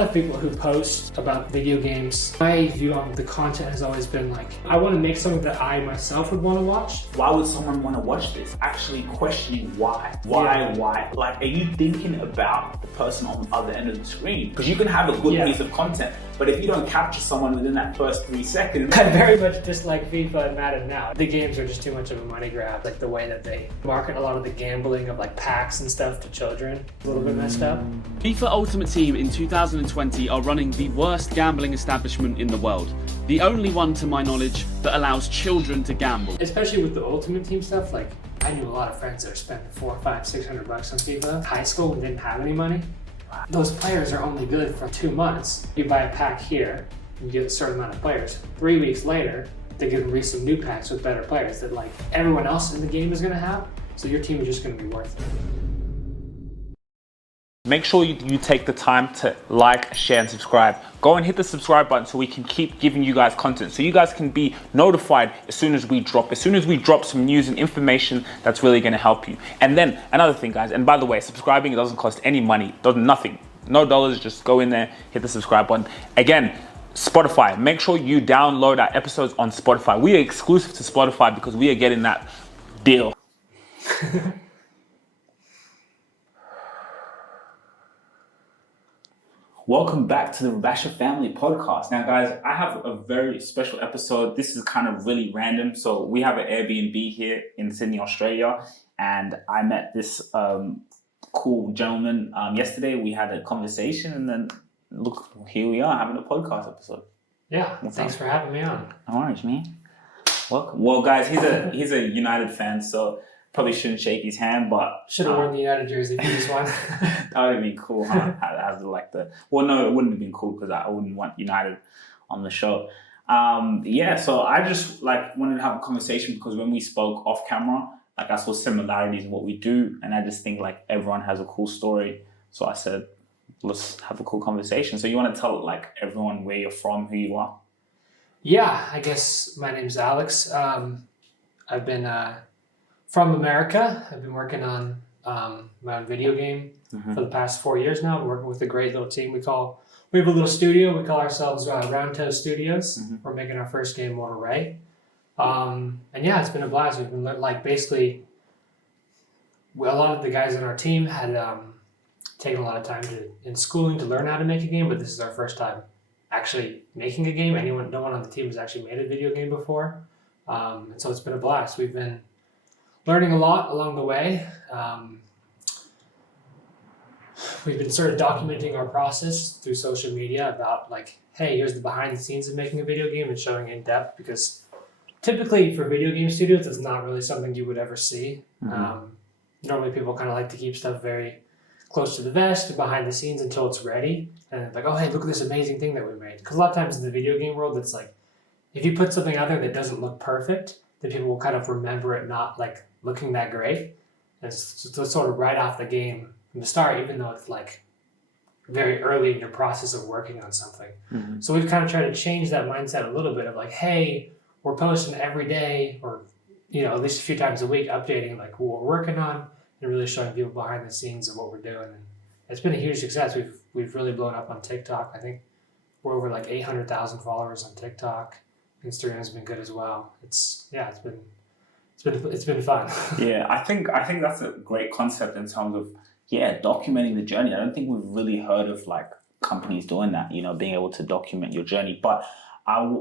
of people who post about video games, my view on the content has always been like, I want to make something that I myself would want to watch. Why would someone want to watch this? Actually questioning why. Why? Like, are you thinking about the person on the other end of the screen? Because you can have a good piece of content, but if you don't capture someone within that first 3 seconds. I very much dislike FIFA and Madden now. The games are just too much of a money grab. Like the way that they market a lot of the gambling of like packs and stuff to children, a little bit messed up. FIFA Ultimate Team in 2020 are running the worst gambling establishment in the world. The only one, to my knowledge, that allows children to gamble. Especially with the Ultimate Team stuff, like I knew a lot of friends that are spending $400, $500, $600 on FIFA. High school and didn't have any money. Those players are only good for 2 months. You buy a pack here, you get a certain amount of players. 3 weeks later, they give them some new packs with better players that like everyone else in the game is gonna have. So your team is just gonna be worth it. Make sure you take the time to like, share, and subscribe. Go and hit the subscribe button so we can keep giving you guys content, so you guys can be notified as soon as we drop some news and information that's really going to help you. And then another thing, guys, and by the way, subscribing, it doesn't cost any money, nothing, no dollars. Just go in there, hit the subscribe button. Again, Spotify, make sure you download our episodes on Spotify. We are exclusive to Spotify because we are getting that deal. Welcome back to the Rubasha Family Podcast. Now, guys, I have a very special episode. This is kind of really random. So we have an Airbnb here in Sydney, Australia, and I met this cool gentleman yesterday. We had a conversation, and then look, here we are having a podcast episode. Yeah, thanks for having me on. No worries, man. Welcome. Well, guys, he's a United fan, so probably shouldn't shake his hand, but should have worn the United jersey for this one. That would have been cool, huh? I have to like the. Well, no, it wouldn't have been cool because I wouldn't want United on the show. So I just like wanted to have a conversation because when we spoke off camera, like I saw similarities in what we do, and I just think like everyone has a cool story. So I said, let's have a cool conversation. So you want to tell like everyone where you're from, who you are? Yeah, I guess my name's Alex. I've been from America. I've been working on my own video game for the past 4 years now. I'm working with a great little team. We have a little studio. We call ourselves Round Toe Studios. We're making our first game, Rite. And yeah, it's been a blast. We've been like basically, a lot of the guys on our team had taken a lot of time in schooling to learn how to make a game, but this is our first time actually making a game. No one on the team has actually made a video game before. And so it's been a blast. We've been learning a lot along the way. We've been sort of documenting our process through social media about like, hey, here's the behind the scenes of making a video game and showing in depth, because typically for video game studios, it's not really something you would ever see. Normally people kind of like to keep stuff very close to the vest, behind the scenes until it's ready. And like, oh, hey, look at this amazing thing that we made. Because a lot of times in the video game world, it's like, if you put something out there that doesn't look perfect, then people will kind of remember it not like looking that great. And it's sort of right off the game from the start, even though it's like very early in your process of working on something. So we've kind of tried to change that mindset a little bit of like, hey, we're posting every day, or at least a few times a week, updating like what we're working on and really showing people behind the scenes of what we're doing. And it's been a huge success. We've really blown up on TikTok. I think we're over like 800,000 followers on TikTok. Instagram's been good as well. It's been fun. Yeah, I think that's a great concept in terms of documenting the journey. I don't think we've really heard of like companies doing that, being able to document your journey. But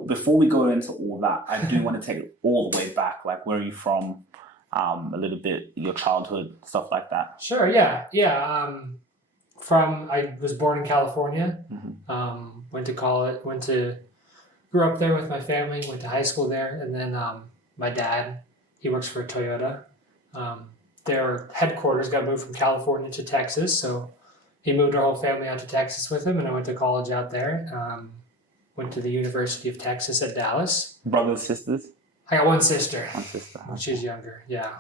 before we go into all that, I do want to take it all the way back. Like, where are you from? A little bit, your childhood, stuff like that. Sure, yeah. I was born in California, went to college, grew up there with my family, went to high school there, and then my dad, he works for Toyota. Their headquarters got moved from California to Texas, so he moved our whole family out to Texas with him, and I went to college out there. Went to the University of Texas at Dallas. Brothers, sisters? I got one sister. Okay. She's younger, yeah.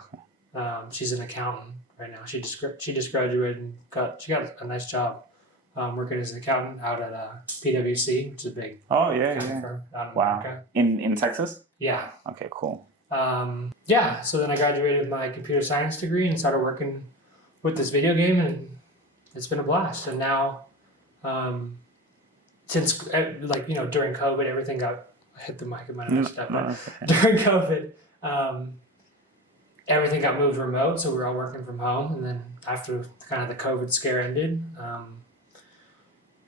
She's an accountant right now. She just graduated and got a nice job working as an accountant out at PwC, which is a big accounting firm out in America. In Texas? Yeah. Okay, cool. So then I graduated with my computer science degree and started working with this video game, and it's been a blast. And now since during COVID, everything got I hit the mic. It might have messed up, but during COVID, everything got moved remote, so we were all working from home. And then after kind of the COVID scare ended,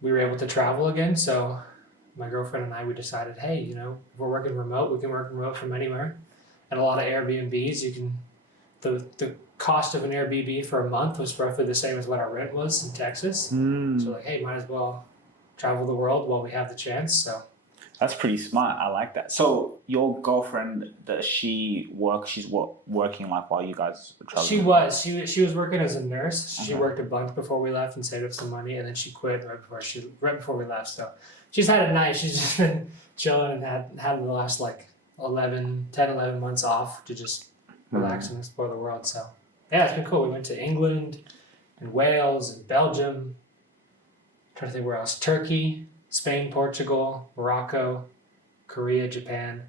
we were able to travel again. So my girlfriend and I, we decided, hey, if we're working remote, we can work remote from anywhere. And a lot of Airbnbs, the cost of an Airbnb for a month was roughly the same as what our rent was in Texas. So like, hey, might as well travel the world while we have the chance. So that's pretty smart. I like that. So your girlfriend, does she work? She's working like while you guys are traveling? She was working as a nurse. She worked a bunch before we left and saved up some money, and then she quit right before we left. So she's had it nice. She's just been chilling and had the last like 11 months off to just relax and explore the world. So yeah, it's been cool. We went to England and Wales and Belgium. I'm trying to think where else. Turkey, Spain, Portugal, Morocco, Korea, Japan,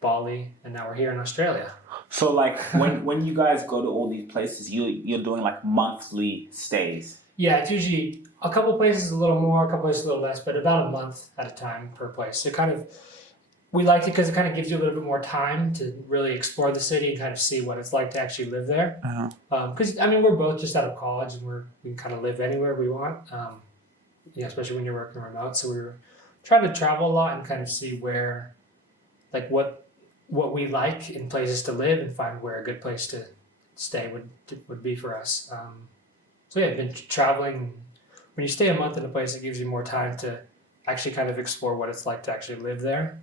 Bali, and now we're here in Australia. So like when you guys go to all these places, you're doing like monthly stays. Yeah, it's usually a couple of places a little more, a couple of places a little less, but about a month at a time per place. So we like it because it kind of gives you a little bit more time to really explore the city and kind of see what it's like to actually live there. Because we're both just out of college and we can kind of live anywhere we want. Especially when you're working remote. So we were trying to travel a lot and kind of see where, like what we like in places to live and find where a good place to stay would be for us. So yeah, I've been traveling. When you stay a month in a place, it gives you more time to actually kind of explore what it's like to actually live there.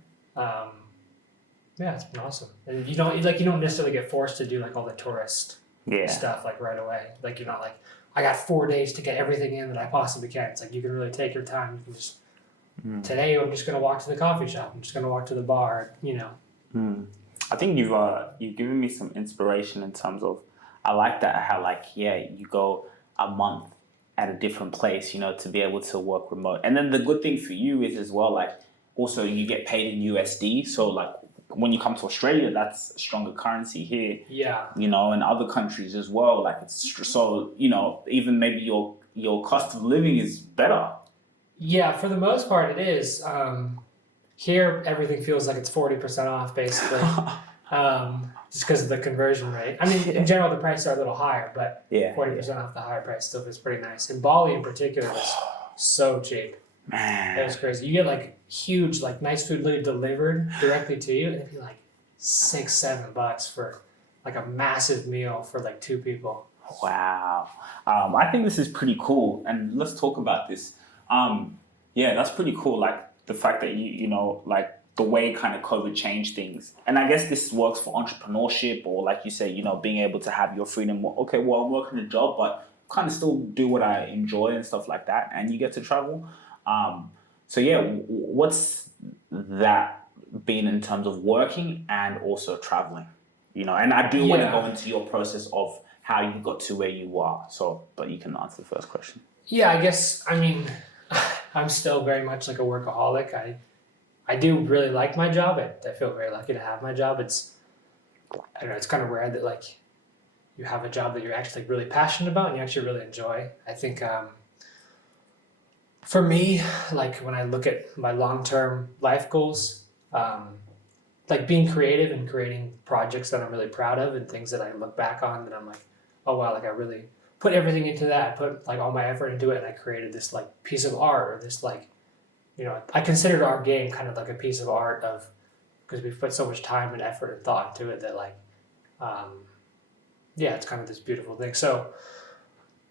It's been awesome. And you don't necessarily get forced to do like all the tourist stuff like right away. Like you're not like, I got 4 days to get everything in that I possibly can. It's like you can really take your time. You can just today I'm just gonna walk to the coffee shop. I'm just gonna walk to the bar. I think you've given me some inspiration in terms of I like that how you go a month at a different place, to be able to work remote. And then the good thing for you is as well also you get paid in USD. So like when you come to Australia, that's a stronger currency here. Yeah. And other countries as well. Like it's so even maybe your cost of living is better. Yeah, for the most part it is. Here everything feels like it's 40% off basically. Just because of the conversion rate. In general the prices are a little higher, but 40% off the higher price still is pretty nice. And Bali in particular was so cheap. Man, it was crazy. You get like huge, like nice food delivered directly to you, and it'd be like $6-7 for like a massive meal for like 2 people. Wow. I think this is pretty cool, and let's talk about this. That's pretty cool. Like the fact that like the way kind of COVID changed things, and I guess this works for entrepreneurship, or like you say, being able to have your freedom. Okay, well, I'm working a job, but kind of still do what I enjoy and stuff like that, and you get to travel. What's that been in terms of working and also traveling? And I do want to go into your process of how you got to where you are. But you can answer the first question. Yeah, I guess, I'm still very much like a workaholic. I do really like my job. I feel very lucky to have my job. It's kind of rare that like you have a job that you're actually really passionate about and you actually really enjoy. I think, for me, like when I look at my long-term life goals, like being creative and creating projects that I'm really proud of and things that I look back on that I'm like, oh wow, like I really put everything into that. I put like all my effort into it and I created this like piece of art or this like, I considered our game kind of like a piece of art because we've put so much time and effort and thought into it that like, it's kind of this beautiful thing. So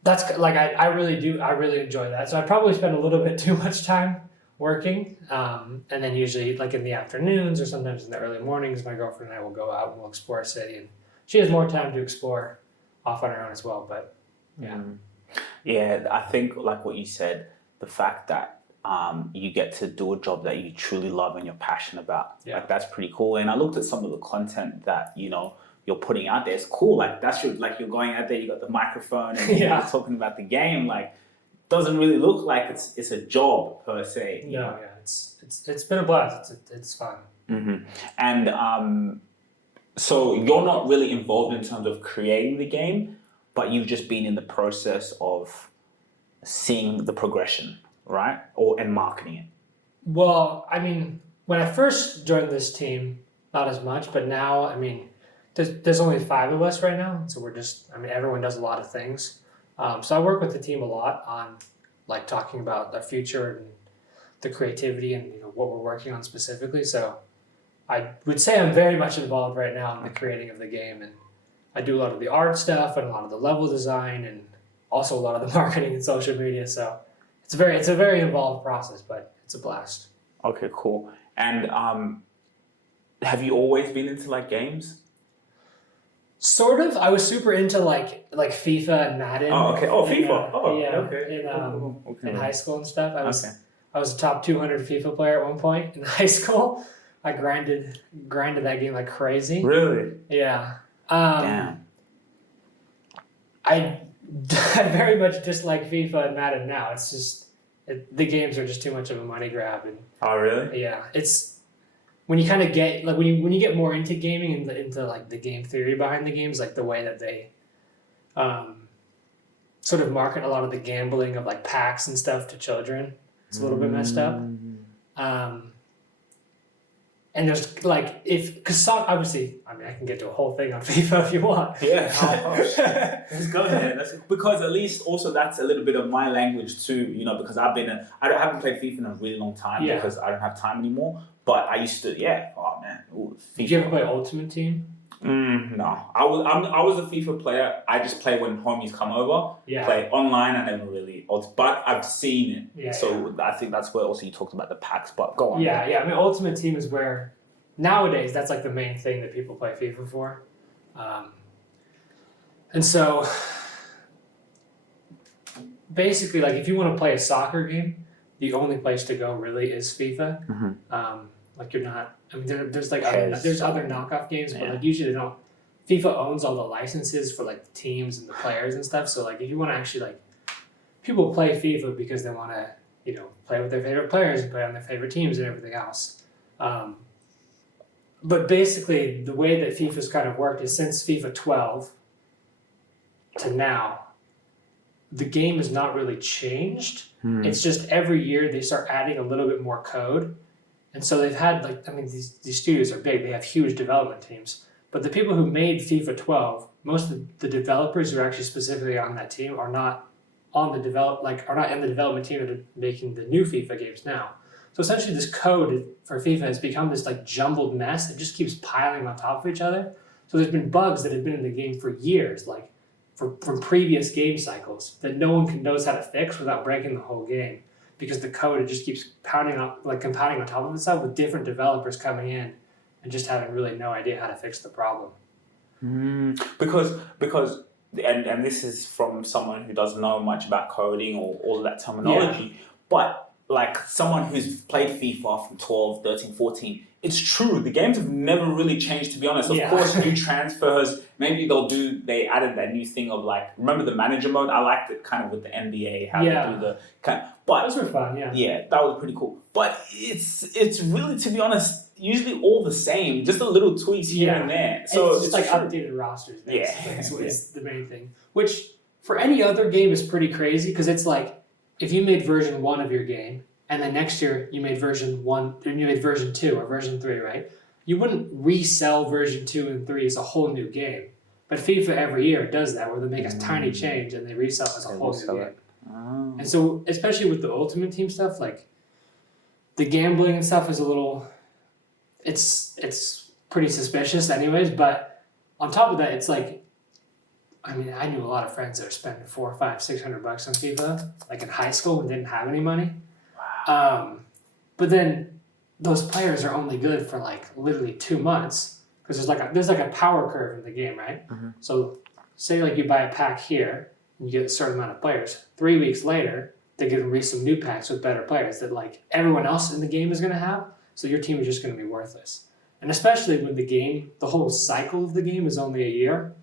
that's like, I really enjoy that. So I probably spend a little bit too much time working. And then usually like in the afternoons or sometimes in the early mornings, my girlfriend and I will go out and we'll explore a city, and she has more time to explore off on her own as well. But I think like what you said, the fact that you get to do a job that you truly love and you're passionate about, like that's pretty cool. And I looked at some of the content that you're putting out there. It's cool. Like that's like you're going out there, you got the microphone and you're talking about the game. Like doesn't really look like it's a job per se. It's been a blast. It's fun. And so you're not really involved in terms of creating the game, but you've just been in the process of seeing the progression, right? And marketing it. Well, I mean, when I first joined this team, not as much, but now, I mean, there's only 5 of us right now, so we're just, I mean, everyone does a lot of things. So I work with the team a lot on like talking about the future and the creativity and what we're working on specifically. So I would say I'm very much involved right now in the creating of the game, and I do a lot of the art stuff and a lot of the level design and also a lot of the marketing and social media. So it's a very involved process, but it's a blast. Okay, cool. And have you always been into like games? Sort of. I was super into like FIFA and Madden. Oh, okay. Oh, in, FIFA. In high school and stuff. Okay. I was a top 200 FIFA player at one point in high school. I grinded that game like crazy. Really? Yeah. Damn. I very much dislike FIFA and Madden now. It's just the games are just too much of a money grab. And Oh, really? yeah, it's when you kind of get like when you get more into gaming and into like the game theory behind the games, like the way that they sort of market a lot of the gambling of like packs and stuff to children. It's a little bit messed up. And there's like because obviously, I mean, I can get to a whole thing on FIFA if you want. Yeah. Let's go ahead. Because at least also that's a little bit of my language too, because I haven't played FIFA in a really long time because I don't have time anymore. But I used to, oh man. Ooh, FIFA. Did you ever play Ultimate Team? No. I was a FIFA player. I just play when homies come over. Yeah. Play online. I never really, but I've seen it. Yeah, so I think that's where also you talked about the packs. But go on. Yeah. I mean, Ultimate Team is where nowadays that's like the main thing that people play FIFA for, and so basically, like if you want to play a soccer game, the only place to go really is FIFA. Mm-hmm. Like you're not. I mean, there's like Yes. other knockoff games, but like usually they don't. FIFA owns all the licenses for like the teams and the players and stuff. So like if you want to actually like, people play FIFA because they want to play with their favorite players and play on their favorite teams and everything else. But basically, the way that FIFA's kind of worked is since FIFA 12 to now, the game has not really changed. It's just every year they start adding a little bit more code. And so they've had these studios are big. They have huge development teams. But the people who made FIFA 12, most of the developers who are actually specifically on that team are not in the development team that are making the new FIFA games now. So essentially this code for FIFA has become this like jumbled mess that just keeps piling on top of each other. So there's been bugs that have been in the game for years, like from previous game cycles that no one knows how to fix without breaking the whole game. Because the code, it just keeps compounding on top of itself with different developers coming in and just having really no idea how to fix the problem. Because and this is from someone who doesn't know much about coding or all of that terminology, but like someone who's played FIFA from 12, 13, 14, it's true. The games have never really changed, to be honest. Of course, new transfers. Maybe they added that new thing of like, remember the manager mode? I liked it kind of with the NBA, how they do the kind. But those were fun, yeah. Yeah, that was pretty cool. But it's really, to be honest, usually all the same, just a little tweaks here and there. So it's just like updated rosters. It's the main thing. Which for any other game is pretty crazy because it's like if you made version 1 of your game and then next year you made version 1 and you made version 2 or version 3, right? You wouldn't resell version 2 and 3 as a whole new game. But FIFA every year does that where they make a tiny change and they resell it as a whole new game. Oh. And so, especially with the Ultimate Team stuff, like the gambling and stuff is a little, it's pretty suspicious anyways, but on top of that, it's like, I mean, I knew a lot of friends that are spending $400, $500, $600 on FIFA, like in high school and didn't have any money. Wow. But then those players are only good for like literally 2 months because there's like a power curve in the game, right? Mm-hmm. So say like you buy a pack here, and you get a certain amount of players. 3 weeks later, they give release some new packs with better players that like everyone else in the game is going to have. So your team is just going to be worthless. And especially when the whole cycle of the game is only a year,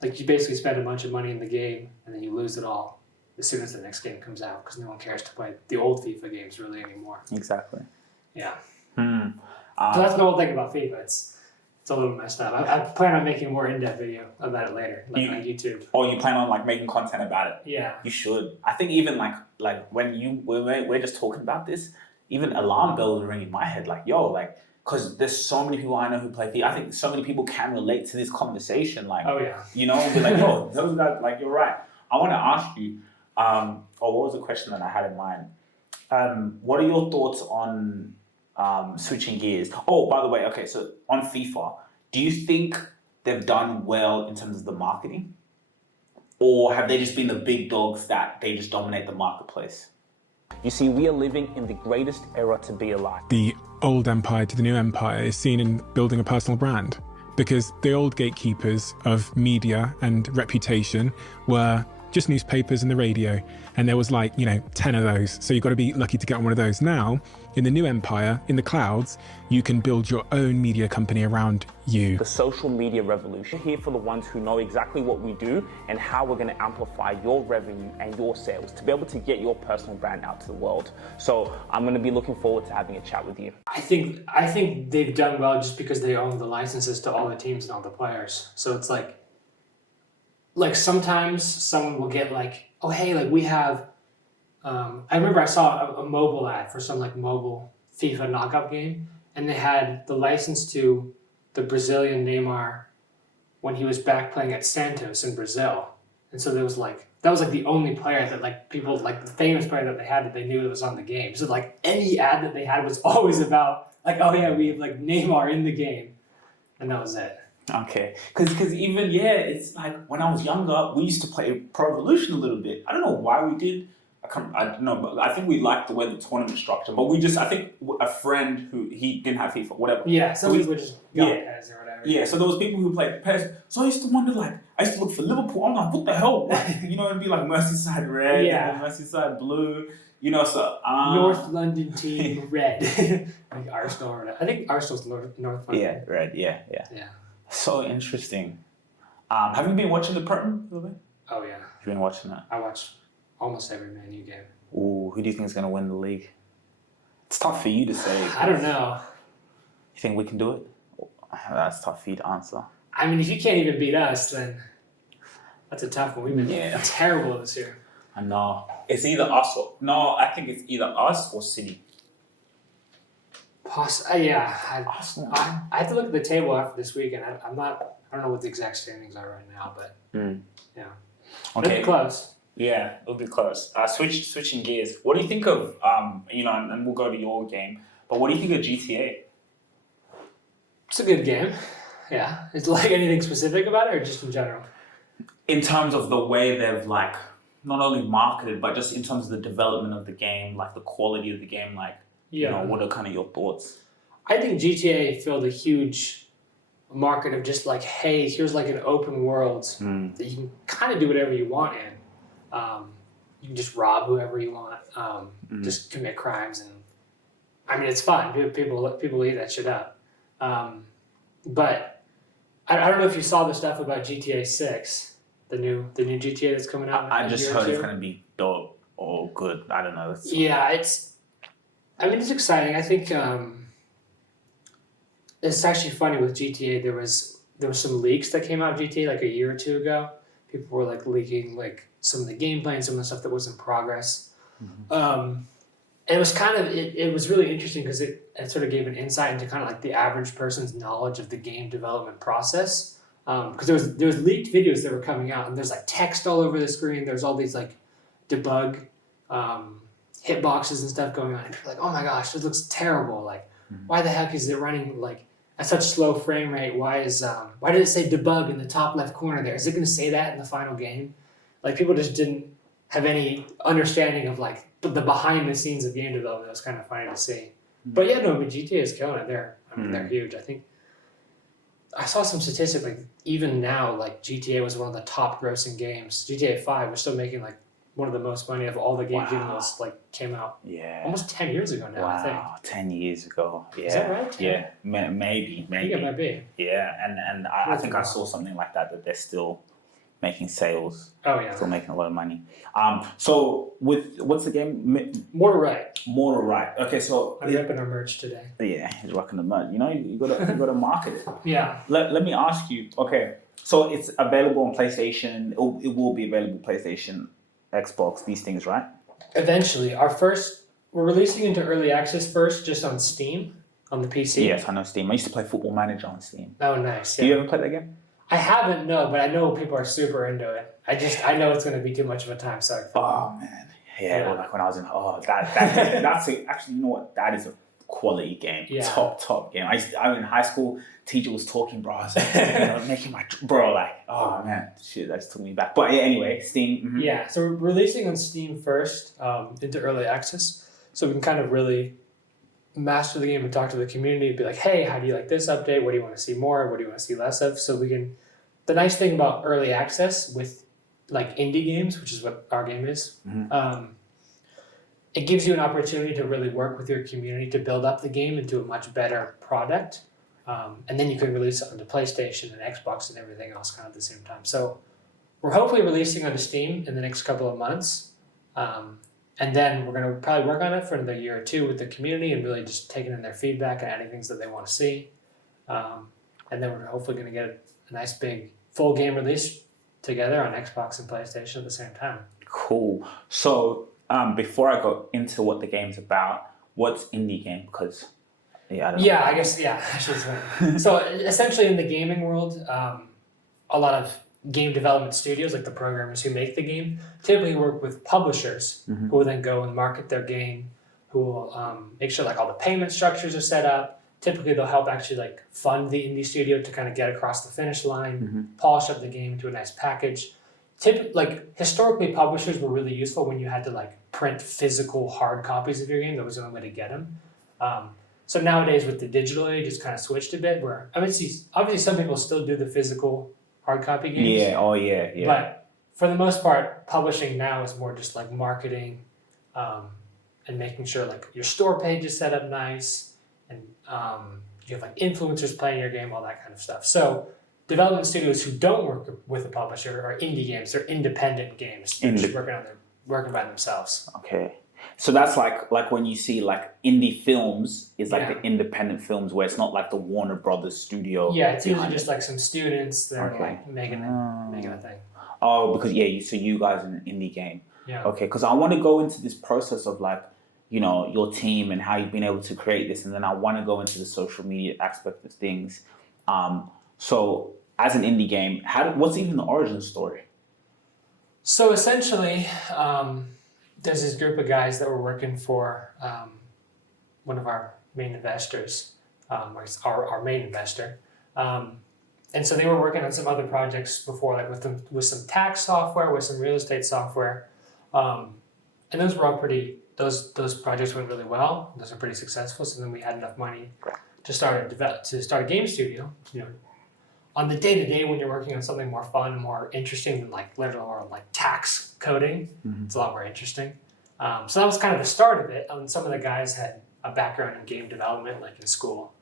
like you basically spend a bunch of money in the game and then you lose it all as soon as the next game comes out because no one cares to play the old FIFA games really anymore. Exactly. Yeah. So that's the whole thing about FIFA. It's a little messed up. I plan on making a more in-depth video about it later, on YouTube. Oh, you plan on like making content about it? Yeah. You should. I think even like when we're just talking about this, even alarm bells ring in my head. Like, yo, like, because there's so many people I know who play FIFA. I think so many people can relate to this conversation. Like, Oh yeah. you know, be like, yo, those guys, like, you're right. I want to ask you, what was the question that I had in mind? What are your thoughts on switching gears? Oh, by the way, okay, so on FIFA, do you think they've done well in terms of the marketing? Or have they just been the big dogs that they just dominate the marketplace? You see, we are living in the greatest era to be alive. The old empire to the new empire is seen in building a personal brand, because the old gatekeepers of media and reputation were just newspapers and the radio, and there was like, 10 of those, so you've got to be lucky to get on one of those. Now, in the new empire, in the clouds, you can build your own media company around you. The social media revolution. Here for the ones who know exactly what we do and how we're going to amplify your revenue and your sales to be able to get your personal brand out to the world. So I'm going to be looking forward to having a chat with you. I think they've done well just because they own the licenses to all the teams and all the players. So it's like sometimes someone will get like, oh hey, like we have. I remember I saw a mobile ad for some like mobile FIFA knockout game, and they had the license to the Brazilian Neymar when he was back playing at Santos in Brazil, and so there was like that was like the only player that like people like the famous player that they had that they knew it was on the game. So like any ad that they had was always about like, oh yeah, we have like Neymar in the game, and that was it. Okay, because even it's like when I was younger, we used to play Pro Evolution a little bit. I don't know why we did. I don't know, but I think we liked the way the tournament structure. But I think a friend who he didn't have FIFA, whatever. Yeah, some people just got PES or whatever. Yeah, so there was people who played PES. So I used to wonder, like, I used to look for Liverpool. I'm like, what the hell? You know, it'd be like Merseyside Red, and Merseyside Blue. You know, so North London team red, like Arsenal. Or I think Arsenal's North London. Yeah, red. Yeah. So interesting. Have you been watching the Prem? Oh yeah. You've been watching that. I watch almost every Man U game. Ooh, who do you think is going to win the league? It's tough for you to say. I don't know. You think we can do it? That's tough for you to answer. I mean, if you can't even beat us, then that's a tough one. We've been terrible this year. I know. It's either us or... No, I think it's either us or City. I have to look at the table after this weekend. I don't know what the exact standings are right now, but yeah. Okay. It'll be close. Yeah, it'll be close. Switching gears. What do you think of, and we'll go to your game, but what do you think of GTA? It's a good game. Yeah. Is like anything specific about it or just in general? In terms of the way they've like, not only marketed, but just in terms of the development of the game, like the quality of the game, like, you know, what are kind of your thoughts? I think GTA filled a huge market of just like, hey, here's like an open world that you can kind of do whatever you want in. You can just rob whoever you want, just commit crimes, and I mean it's fun. People eat that shit up. But I don't know if you saw the stuff about GTA 6, the new GTA that's coming out. I just heard it's gonna be dope or good. I don't know. It's exciting. I think it's actually funny with GTA. There was some leaks that came out of GTA like a year or two ago. People were like leaking like some of the gameplay and some of the stuff that was in progress. And it was it was really interesting because it sort of gave an insight into kind of like the average person's knowledge of the game development process. Because there was leaked videos that were coming out, and there's like text all over the screen. There's all these like debug hitboxes and stuff going on. And people are like, oh my gosh, this looks terrible. Like, why the heck is it running like at such slow frame rate? Why did it say debug in the top left corner there? Is it going to say that in the final game? Like, people just didn't have any understanding of like the behind the scenes of game development. It was kind of funny to see. But yeah, no, GTA is killing it. They're huge. I think I saw some statistics like even now, like GTA was one of the top grossing games. GTA 5 was still making like one of the most money of all the games even though it's like came out almost 10 years ago now, I think. 10 years ago. Yeah. Is that right? 10? Yeah, maybe. I think it might be. Yeah, and I think I saw something like that they're still making sales. Oh yeah. Still making a lot of money. So with what's the game? Mortal Rite. Mortal Rite. Okay, so I'm repping our merch today. Yeah, he's rocking the mud. You know, you gotta market it. Yeah. Let me ask you. Okay, so it's available on PlayStation. It will be available PlayStation, Xbox, these things, right? Eventually, our first we're releasing into early access first, just on Steam, on the PC. Yes, I know Steam. I used to play Football Manager on Steam. Oh, nice. Do you ever play that game? I haven't, no, but I know people are super into it. I know it's going to be too much of a time suck. Oh man, yeah. Well, like when I was in, that's actually, you know what? That is a quality game. Yeah. Top game. I in high school. Teacher was talking, bro. I was like, making my bro like, oh man, shit, that just took me back. But yeah, anyway, Steam. Mm-hmm. Yeah, so we're releasing on Steam first into early access, so we can kind of really master the game and talk to the community. Be like, hey, how do you like this update? What do you want to see more? What do you want to see less of? So we can. The nice thing about early access with like indie games, which is what our game is, it gives you an opportunity to really work with your community to build up the game into a much better product. And then you can release it onto PlayStation and Xbox and everything else kind of at the same time. So we're hopefully releasing onto Steam in the next couple of months. And then we're going to probably work on it for another year or two with the community and really just taking in their feedback and adding things that they want to see. And then we're hopefully going to get a nice big full game release together on Xbox and PlayStation at the same time. Cool. So before I go into what the game's about, what's indie game? Because I don't know. I guess, I should say. So essentially in the gaming world, a lot of game development studios, like the programmers who make the game, typically work with publishers who will then go and market their game, who will make sure like all the payment structures are set up. Typically they'll help actually like fund the indie studio to kind of get across the finish line, polish up the game into a nice package. Historically, publishers were really useful when you had to like print physical hard copies of your game. That was the only way to get them. So nowadays with the digital age, it's kind of switched a bit where, obviously some people still do the physical hard copy games. Yeah. But for the most part, publishing now is more just like marketing and making sure like your store page is set up nice and you have like influencers playing your game, all that kind of stuff. So development studios who don't work with a publisher are indie games. They're independent games. They're just working by themselves. Okay. So that's like when you see like indie films is like the independent films where it's not like the Warner Brothers studio. Yeah, it's usually just like some students that are like making a thing. Oh, because so you guys are an indie game. Yeah. Okay, because I want to go into this process of like, you know, your team and how you've been able to create this, and then I want to go into the social media aspect of things. So as an indie game, what's even the origin story? So essentially, there's this group of guys that were working for one of our main investors, our main investor. And so they were working on some other projects before, like with some tax software, with some real estate software. And those were all those projects went really well. Those are pretty successful. So then we had enough money to start a game studio. You know, on the day-to-day when you're working on something more fun and more interesting than like literal or like tax coding, it's a lot more interesting. So that was kind of the start of it. Some of the guys had a background in game development, like in school.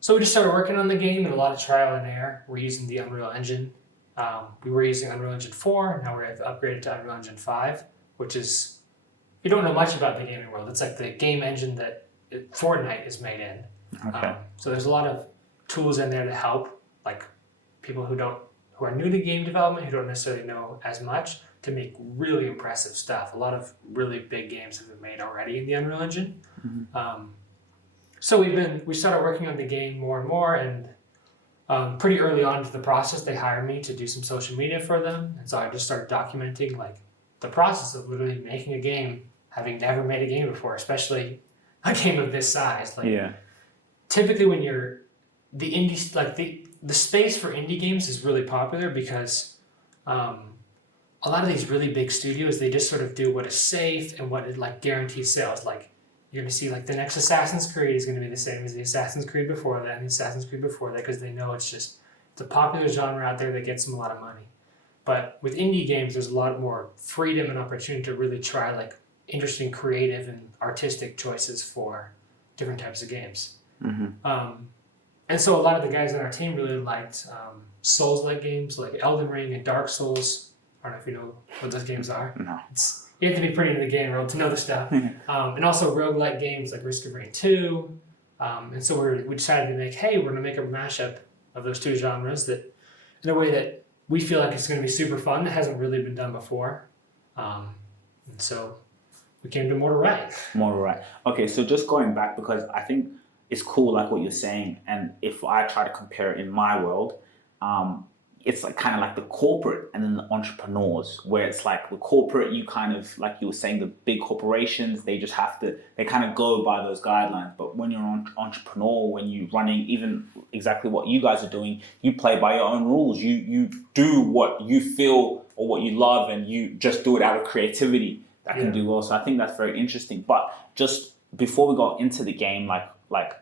So we just started working on the game and a lot of trial and error. We're using the Unreal Engine. We were using Unreal Engine 4, and now we're upgraded to Unreal Engine 5, which is, if you don't know much about the gaming world, it's like the game engine that Fortnite is made in. Okay. So there's a lot of tools in there to help, like people who are new to game development, who don't necessarily know as much, to make really impressive stuff. A lot of really big games have been made already in the Unreal Engine. So we started working on the game more and more, and pretty early on into the process, they hired me to do some social media for them, and so I just started documenting like the process of literally making a game, having never made a game before, especially a game of this size. Typically when you're the indie, like the space for indie games is really popular because a lot of these really big studios, they just sort of do what is safe and what it like guarantees sales. Like you're gonna see like the next Assassin's Creed is gonna be the same as the Assassin's Creed before that and the Assassin's Creed before that, because they know it's a popular genre out there that gets them a lot of money. But with indie games, there's a lot more freedom and opportunity to really try like interesting, creative, and artistic choices for different types of games. And so a lot of the guys on our team really liked Souls-like games like Elden Ring and Dark Souls. I don't know if you know what those games are. No. You have to be pretty into the game world to know the stuff. And also roguelike games like Risk of Rain 2. And so we decided to we're going to make a mashup of those two genres that in a way that we feel like it's going to be super fun. That hasn't really been done before. And so we came to Mortal Rite. More right. Okay, so just going back, because I think it's cool, like what you're saying, and if I try to compare it in my world, it's like kind of like the corporate and then the entrepreneurs, where it's like the corporate, you kind of, like you were saying, the big corporations, they just have to, they kind of go by those guidelines. But when you're an entrepreneur, when you're running, even exactly what you guys are doing, you play by your own rules. You do what you feel or what you love, and you just do it out of creativity. That can do well. So I think that's very interesting. But just before we got into the game, like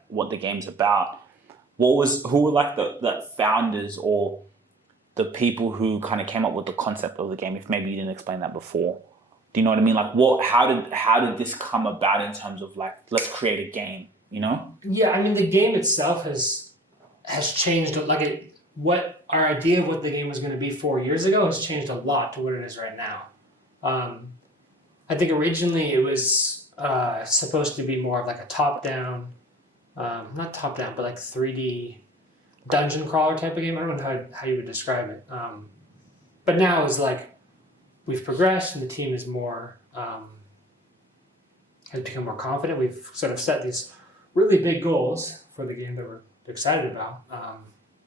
what the game's about, who were like the founders or the people who kind of came up with the concept of the game, if maybe you didn't explain that before? Do you know what I mean? Like how did this come about in terms of like, let's create a game, you know? Yeah, I mean, the game itself has changed. Like what our idea of what the game was going to be 4 years ago has changed a lot to what it is right now. I think originally it was supposed to be more of like a top-down, not top-down, but like 3D dungeon crawler type of game. I don't know how you would describe it. But now it's like we've progressed and the team is more, has become more confident. We've sort of set these really big goals for the game that we're excited about.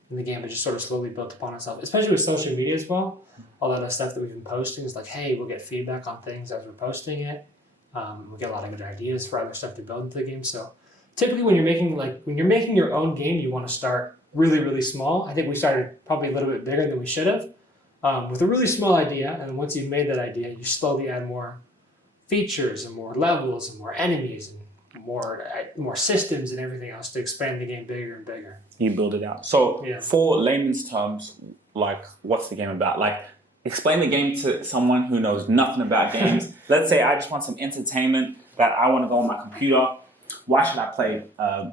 And the game has just sort of slowly built upon itself, especially with social media as well. A lot of the stuff that we've been posting is like, hey, we'll get feedback on things as we're posting it. We'll get a lot of good ideas for other stuff to build into the game. So typically when you're making your own game, you want to start really, really small. I think we started probably a little bit bigger than we should have, with a really small idea. And once you've made that idea, you slowly add more features and more levels and more enemies and more systems and everything else to expand the game bigger and bigger. You build it out. So for layman's terms, like what's the game about? Like explain the game to someone who knows nothing about games. Let's say I just want some entertainment, that I want to go on my computer. Why should I play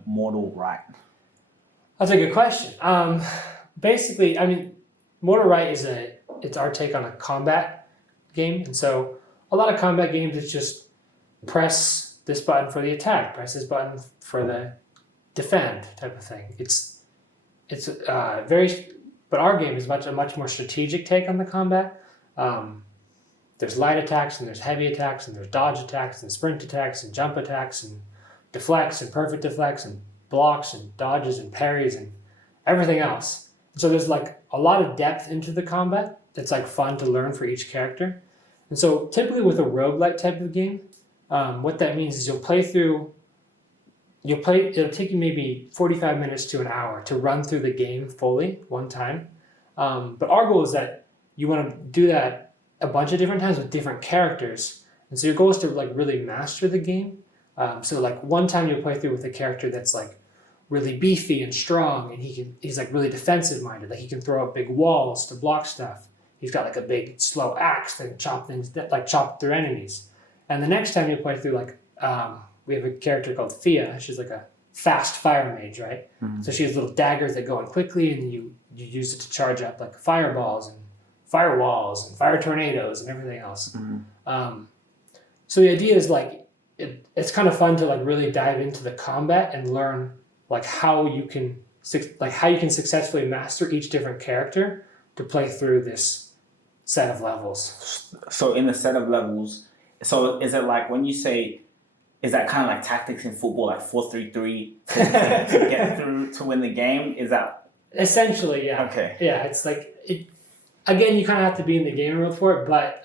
Mortal Rite? That's a good question. Basically, I mean, Mortal Rite it's our take on a combat game. And so a lot of combat games, it's just press this button for the attack, press this button for the defend type of thing. It's but our game is a much more strategic take on the combat. There's light attacks and there's heavy attacks and there's dodge attacks and sprint attacks and jump attacks and deflects and perfect deflects and blocks and dodges and parries and everything else. So there's like a lot of depth into the combat that's like fun to learn for each character. And so typically with a roguelike type of game, what that means is it'll take you maybe 45 minutes to an hour to run through the game fully one time. But our goal is that you want to do that a bunch of different times with different characters. And so your goal is to like really master the game. So like one time you'll play through with a character that's like really beefy and strong, and he's like really defensive minded. Like he can throw up big walls to block stuff. He's got like a big slow axe that chop through enemies. And the next time you play through, like, we have a character called Thea. She's like a fast fire mage, right? Mm-hmm. So she has little daggers that go in quickly, and you use it to charge up like fireballs and firewalls and fire tornadoes and everything else. Mm-hmm. So the idea is like it's kind of fun to like really dive into the combat and learn like how you can successfully master each different character to play through this set of levels. So in the set of levels. So is it like when you say, is that kind of like tactics in football, like 4-3-3 to get through to win the game? Is that essentially? Yeah. Okay. Yeah, it's like it. Again, you kind of have to be in the game world for it, but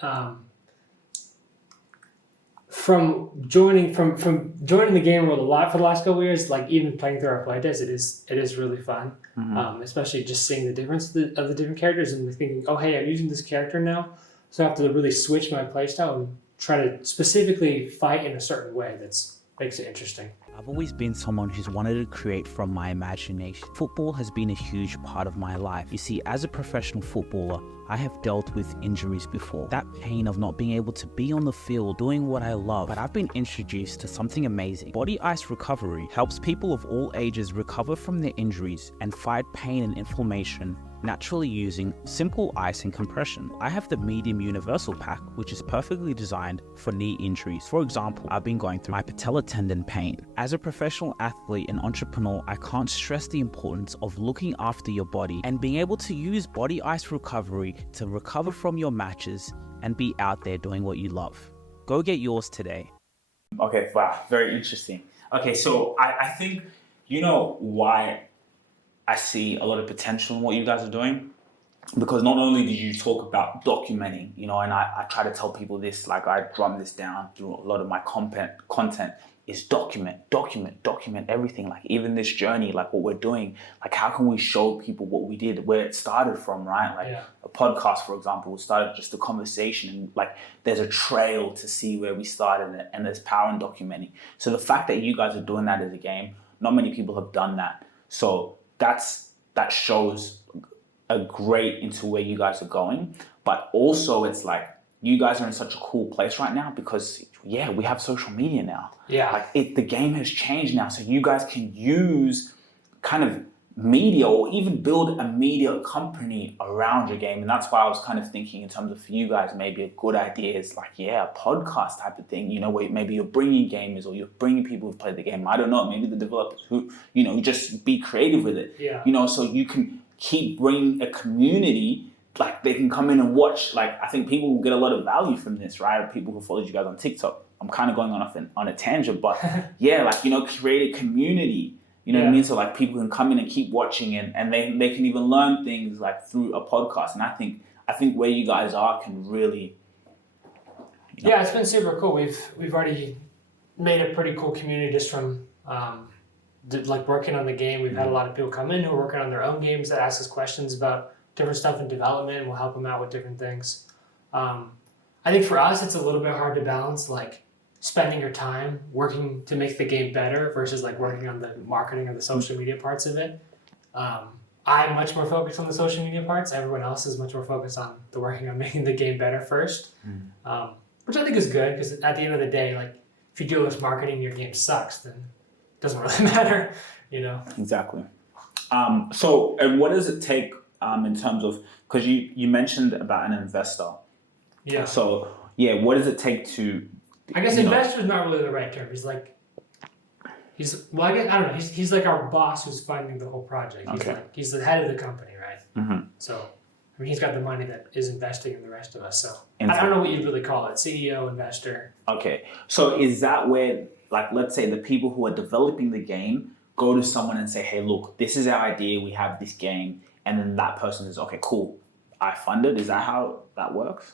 from joining the game world a lot for the last couple of years, like even playing through our playtest, it is really fun. Mm-hmm. Especially just seeing the difference of the different characters and thinking, oh hey, I'm using this character now, so I have to really switch my playstyle and try to specifically fight in a certain way that makes it interesting. I've always been someone who's wanted to create from my imagination. Football has been a huge part of my life. You see, as a professional footballer, I have dealt with injuries before. That pain of not being able to be on the field doing what I love. But I've been introduced to something amazing. Body ice recovery helps people of all ages recover from their injuries and fight pain and inflammation naturally using simple ice and compression. I have the medium universal pack, which is perfectly designed for knee injuries. For example, I've been going through my patella tendon pain. As a professional athlete and entrepreneur, I can't stress the importance of looking after your body and being able to use body ice recovery to recover from your matches and be out there doing what you love. Go get yours today. Okay, wow, very interesting. Okay, so I think, you know why I see a lot of potential in what you guys are doing? Because not only did you talk about documenting, you know, and I try to tell people this, like I drum this down through a lot of my content is document everything, like even this journey, like what we're doing, like how can we show people what we did, where it started from, right? Like a podcast, for example, started just a conversation, and like there's a trail to see where we started, and there's power in documenting. So the fact that you guys are doing that as a game, not many people have done that. So that shows a great into where you guys are going. But also it's like you guys are in such a cool place right now because we have social media now. Like the game has changed now, so you guys can use kind of media or even build a media company around your game. And that's why I was kind of thinking in terms of for you guys, maybe a good idea is like a podcast type of thing, you know, where maybe you're bringing gamers or you're bringing people who've played the game, I don't know, maybe the developers who, you know, just be creative with it, you know, so you can keep bringing a community, like they can come in and watch. Like I think people will get a lot of value from this, right? People who followed you guys on TikTok. I'm kind of going on a tangent, but like, you know, create a community, you know what I mean? So like people can come in and keep watching, and they can even learn things like through a podcast. And I think where you guys are can really, you know. It's been super cool. We've already made a pretty cool community just from like working on the game. We've had a lot of people come in who are working on their own games that ask us questions about different stuff in development, and we'll help them out with different things. I think for us, it's a little bit hard to balance like spending your time working to make the game better versus like working on the marketing or the social media parts of it. I'm much more focused on the social media parts. Everyone else is much more focused on the working on making the game better first, which I think is good because at the end of the day, like if you do less marketing and your game sucks, then it doesn't really matter, you know? Exactly. So, and what does it take in terms of, because you mentioned about an investor. So, what does it take to, I guess investor is not really the right term. He's I don't know. He's like our boss who's funding the whole project. He's the head of the company, right? So, I mean, he's got the money that is investing in the rest of us. So, I don't know what you'd really call it. CEO, investor. Okay. So is that where, like, let's say the people who are developing the game go to someone and say, hey, look, this is our idea. We have this game. And then that person is, okay, cool, I fund it. Is that how that works?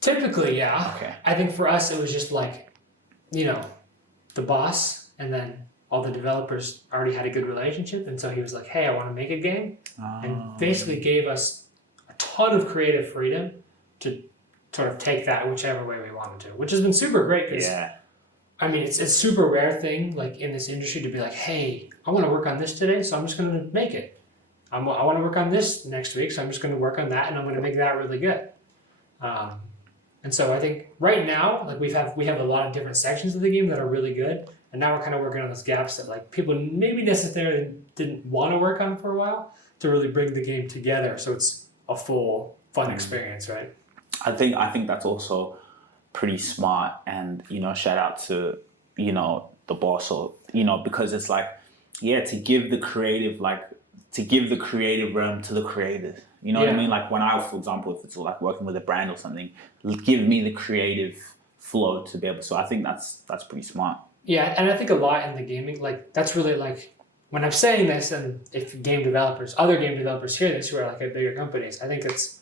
Typically, yeah. Okay. I think for us, it was just like, you know, the boss and then all the developers already had a good relationship. And so he was like, hey, I want to make a game. And basically gave us a ton of creative freedom to sort of take that whichever way we wanted to, which has been super great because, I mean, it's a super rare thing like in this industry to be like, hey, I want to work on this today, so I'm just going to make it. I want to work on this next week, so I'm just going to work on that, and I'm going to make that really good. And so I think right now, like we have a lot of different sections of the game that are really good, and now we're kind of working on those gaps that like people maybe necessarily didn't want to work on for a while to really bring the game together, so it's a full fun experience, right? I think that's also pretty smart, and you know, shout out to, you know, the boss, or you know, because it's like, to give the creative realm to the creators. You know what I mean? Like when I, for example, if it's like working with a brand or something, give me the creative flow to be able. So I think that's pretty smart. Yeah, and I think a lot in the gaming, like that's really like when I'm saying this, and if other game developers hear this who are like at bigger companies, I think it's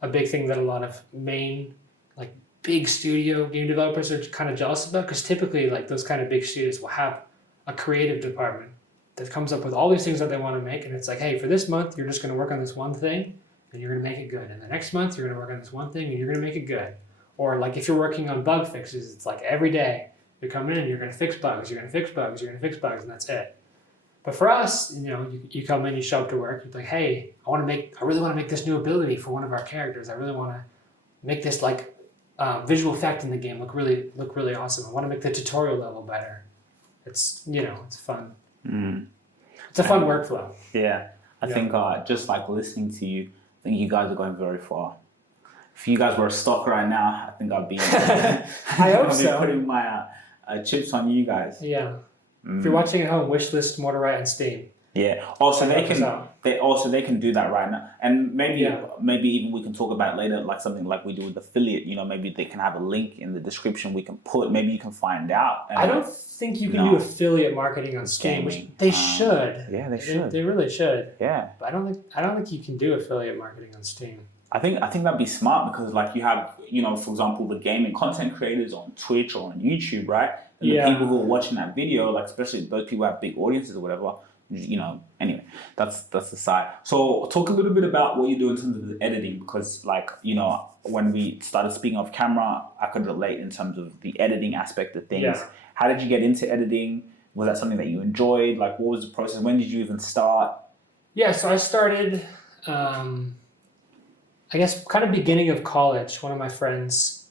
a big thing that a lot of main like big studio game developers are kind of jealous about, because typically like those kind of big studios will have a creative department that comes up with all these things that they want to make, and it's like, hey, for this month you're just going to work on this one thing and you're going to make it good, and the next month you're going to work on this one thing and you're going to make it good. Or like if you're working on bug fixes, it's like every day you're coming in, you're going to fix bugs, you're going to fix bugs, you're going to fix bugs, and that's it. But for us, you know, you come in, you show up to work, you're like, hey, I really want to make this new ability for one of our characters. I really want to make this like visual effect in the game look really awesome. I want to make the tutorial level better. It's, you know, it's fun. It's a fun workflow. I think just like listening to you, I think you guys are going very far. If you guys were a stock right now, I think I'd be I hope so. Putting my chips on you guys. If you're watching at home, wishlist Rite on Steam. Yeah. Also, they Help us can. out. They can do that right now, and maybe Yeah. maybe even we can talk about later, like something like we do with affiliate. You know, maybe they can have a link in the description we can put. Maybe you can find out. I don't think you can do affiliate marketing on Steam, which Gaming. they should. Yeah, they should. They really should. Yeah. But I don't think you can do affiliate marketing on Steam. I think that'd be smart because like you have, you know, for example, the gaming content creators on Twitch or on YouTube, right? And the people who are watching that video, like especially those people who have big audiences or whatever, you know, anyway, that's the side. So talk a little bit about what you do in terms of the editing, because like, you know, when we started speaking off camera, I could relate in terms of the editing aspect of things. Yeah. How did you get into editing? Was that something that you enjoyed? Like, what was the process? When did you even start? Yeah, so I started, I guess, kind of beginning of college. One of my friends,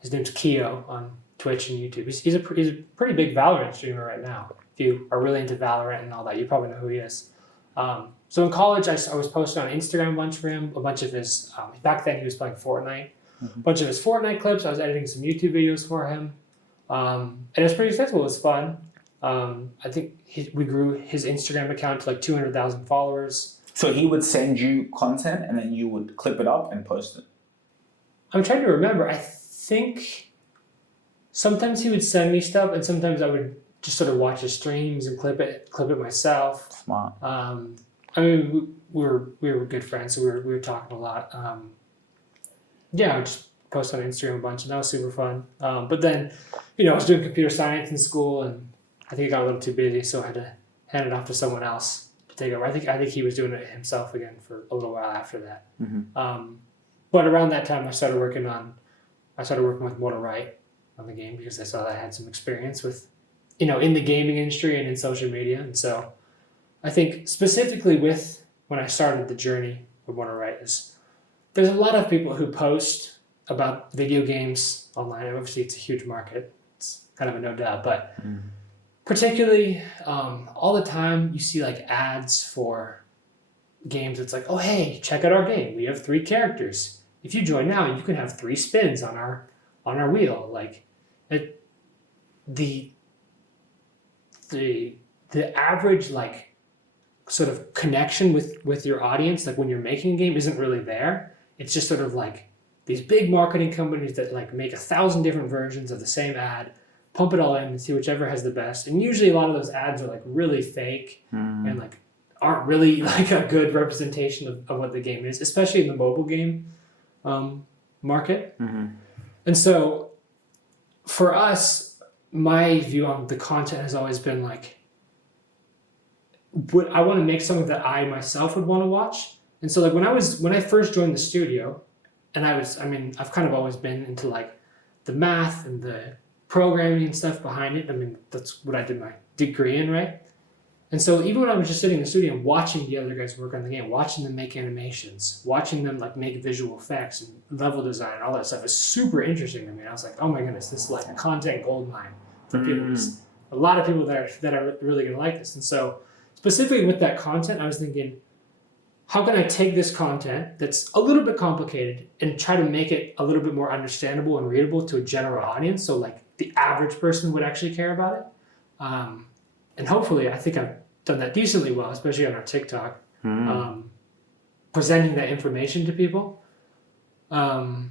his name's Keo on Twitch and YouTube. He's a pretty big Valorant streamer right now. If you are really into Valorant and all that, you probably know who he is. So in college, I was posting on Instagram a bunch for him, a bunch of his, back then he was playing Fortnite, a bunch of his Fortnite clips. I was editing some YouTube videos for him. And it was pretty successful. It was fun. I think we grew his Instagram account to like 200,000 followers. So he would send you content and then you would clip it up and post it. I'm trying to remember. I think sometimes he would send me stuff, and sometimes I would just sort of watch his streams and clip it myself. Smart. I mean, we were good friends, so we were talking a lot. Yeah, I would just post on Instagram a bunch, and that was super fun. But then, you know, I was doing computer science in school, and I think it got a little too busy, so I had to hand it off to someone else to take over. I think he was doing it himself again for a little while after that. But around that time, I started working with Rite on the game because I saw that I had some experience with, you know, in the gaming industry and in social media. And so I think specifically with when I started the journey with Rite is there's a lot of people who post about video games online. Obviously, it's a huge market. It's kind of a no doubt, but particularly all the time you see like ads for games. It's like, oh, hey, check out our game. We have 3 characters. If you join now, you can have 3 spins on our wheel. Like the average like sort of connection with your audience, like when you're making a game, isn't really there. It's just sort of like these big marketing companies that like make 1,000 different versions of the same ad, pump it all in and see whichever has the best. And usually a lot of those ads are like really fake and like aren't really like a good representation of what the game is, especially in the mobile game market. And so for us, my view on the content has always been like, I want to make something that I myself would want to watch. And so like when I first joined the studio, and I've kind of always been into like the math and the programming and stuff behind it. I mean, that's what I did my degree in, right? And so even when I was just sitting in the studio and watching the other guys work on the game, watching them make animations, watching them like make visual effects and level design, all that stuff is super interesting to me. And I was like, oh my goodness, this is like a content goldmine for people. There's a lot of people that are really going to like this. And so specifically with that content, I was thinking, how can I take this content that's a little bit complicated and try to make it a little bit more understandable and readable to a general audience, so like the average person would actually care about it? And hopefully, I think I've done that decently well, especially on our TikTok, presenting that information to people. Yeah,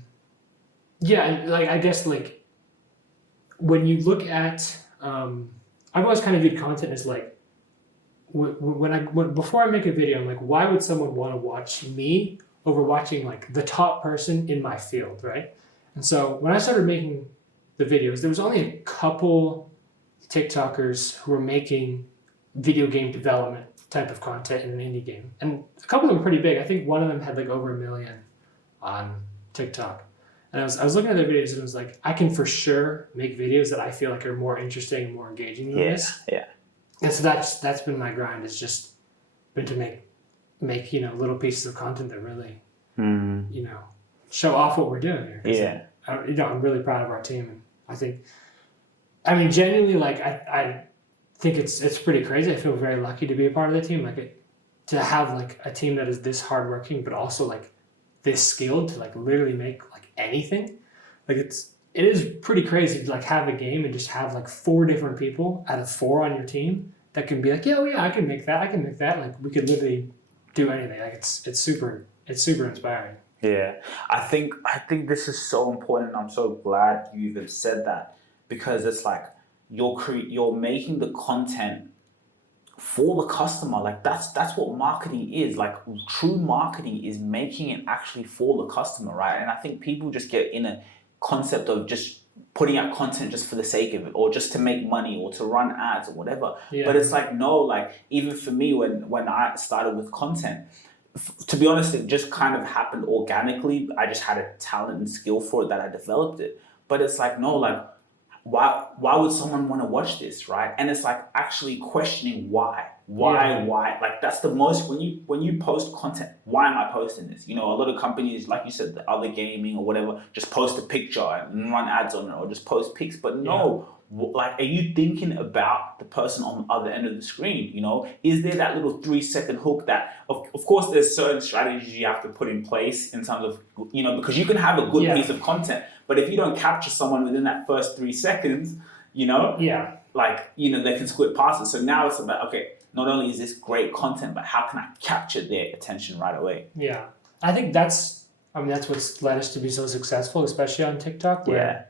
and like I guess like when you look at, I've always kind of viewed content as like, before I make a video, I'm like, why would someone want to watch me over watching like the top person in my field, right? And so when I started making the videos, there was only a couple TikTokers who were making video game development type of content in an indie game, and a couple of them pretty big. I think one of them had like over 1 million on TikTok. And I was looking at their videos and it was like, I can for sure make videos that I feel like are more interesting and more engaging than this. Yeah. And so that's been my grind. It's just been to make you know, little pieces of content that really you know, show off what we're doing here. Yeah. You know, I'm really proud of our team, and I think, I mean, genuinely, like I think it's pretty crazy. I feel very lucky to be a part of the team. Like to have like a team that is this hardworking, but also like this skilled to like literally make like anything. Like it is pretty crazy to like have a game and just have like 4 different people out of 4 on your team that can be like, yeah, oh yeah, I can make that. Like we could literally do anything. Like it's super inspiring. Yeah, I think this is so important. I'm so glad you even said that, because it's like you're making the content for the customer. Like that's what marketing is. Like true marketing is making it actually for the customer, right? And I think people just get in a concept of just putting out content just for the sake of it, or just to make money, or to run ads or whatever. Yeah. But it's like, no, like even for me, when I started with content, to be honest, it just kind of happened organically. I just had a talent and skill for it that I developed it. But it's like, no, like why would someone want to watch this, right? And it's like actually questioning why. Like that's the most, when you post content, why am I posting this? You know, a lot of companies, like you said, the other gaming or whatever, just post a picture and run ads on it, or just post pics. But no, like, are you thinking about the person on the other end of the screen? You know, is there that little 3-second hook that, of course, there's certain strategies you have to put in place in terms of, you know, because you can have a good piece of content, but if you don't capture someone within that first 3 seconds, you know, like, you know, they can squid past it. So now it's about, okay, not only is this great content, but how can I capture their attention right away? Yeah, I think that's what's led us to be so successful, especially on TikTok, where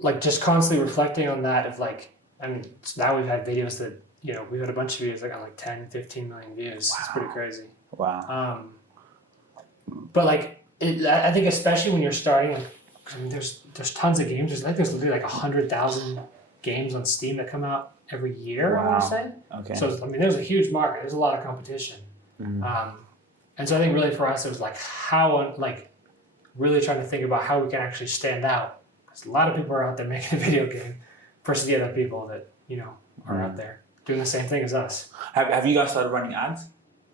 like just constantly reflecting on that of like, I mean, so now we've had videos that, you know, we've had a bunch of videos that got like 10, 15 million views. Wow. It's pretty crazy. Wow. But like, I think especially when you're starting, like, I mean, there's tons of games. There's literally like 100,000 games on Steam that come out every year. Wow. I want to say. Okay. So I mean, there's a huge market. There's a lot of competition. Mm-hmm. And so I think really for us it was like how, like, really trying to think about how we can actually stand out. Because a lot of people are out there making a video game versus the other people that, you know, are out there doing the same thing as us. Have you guys started running ads?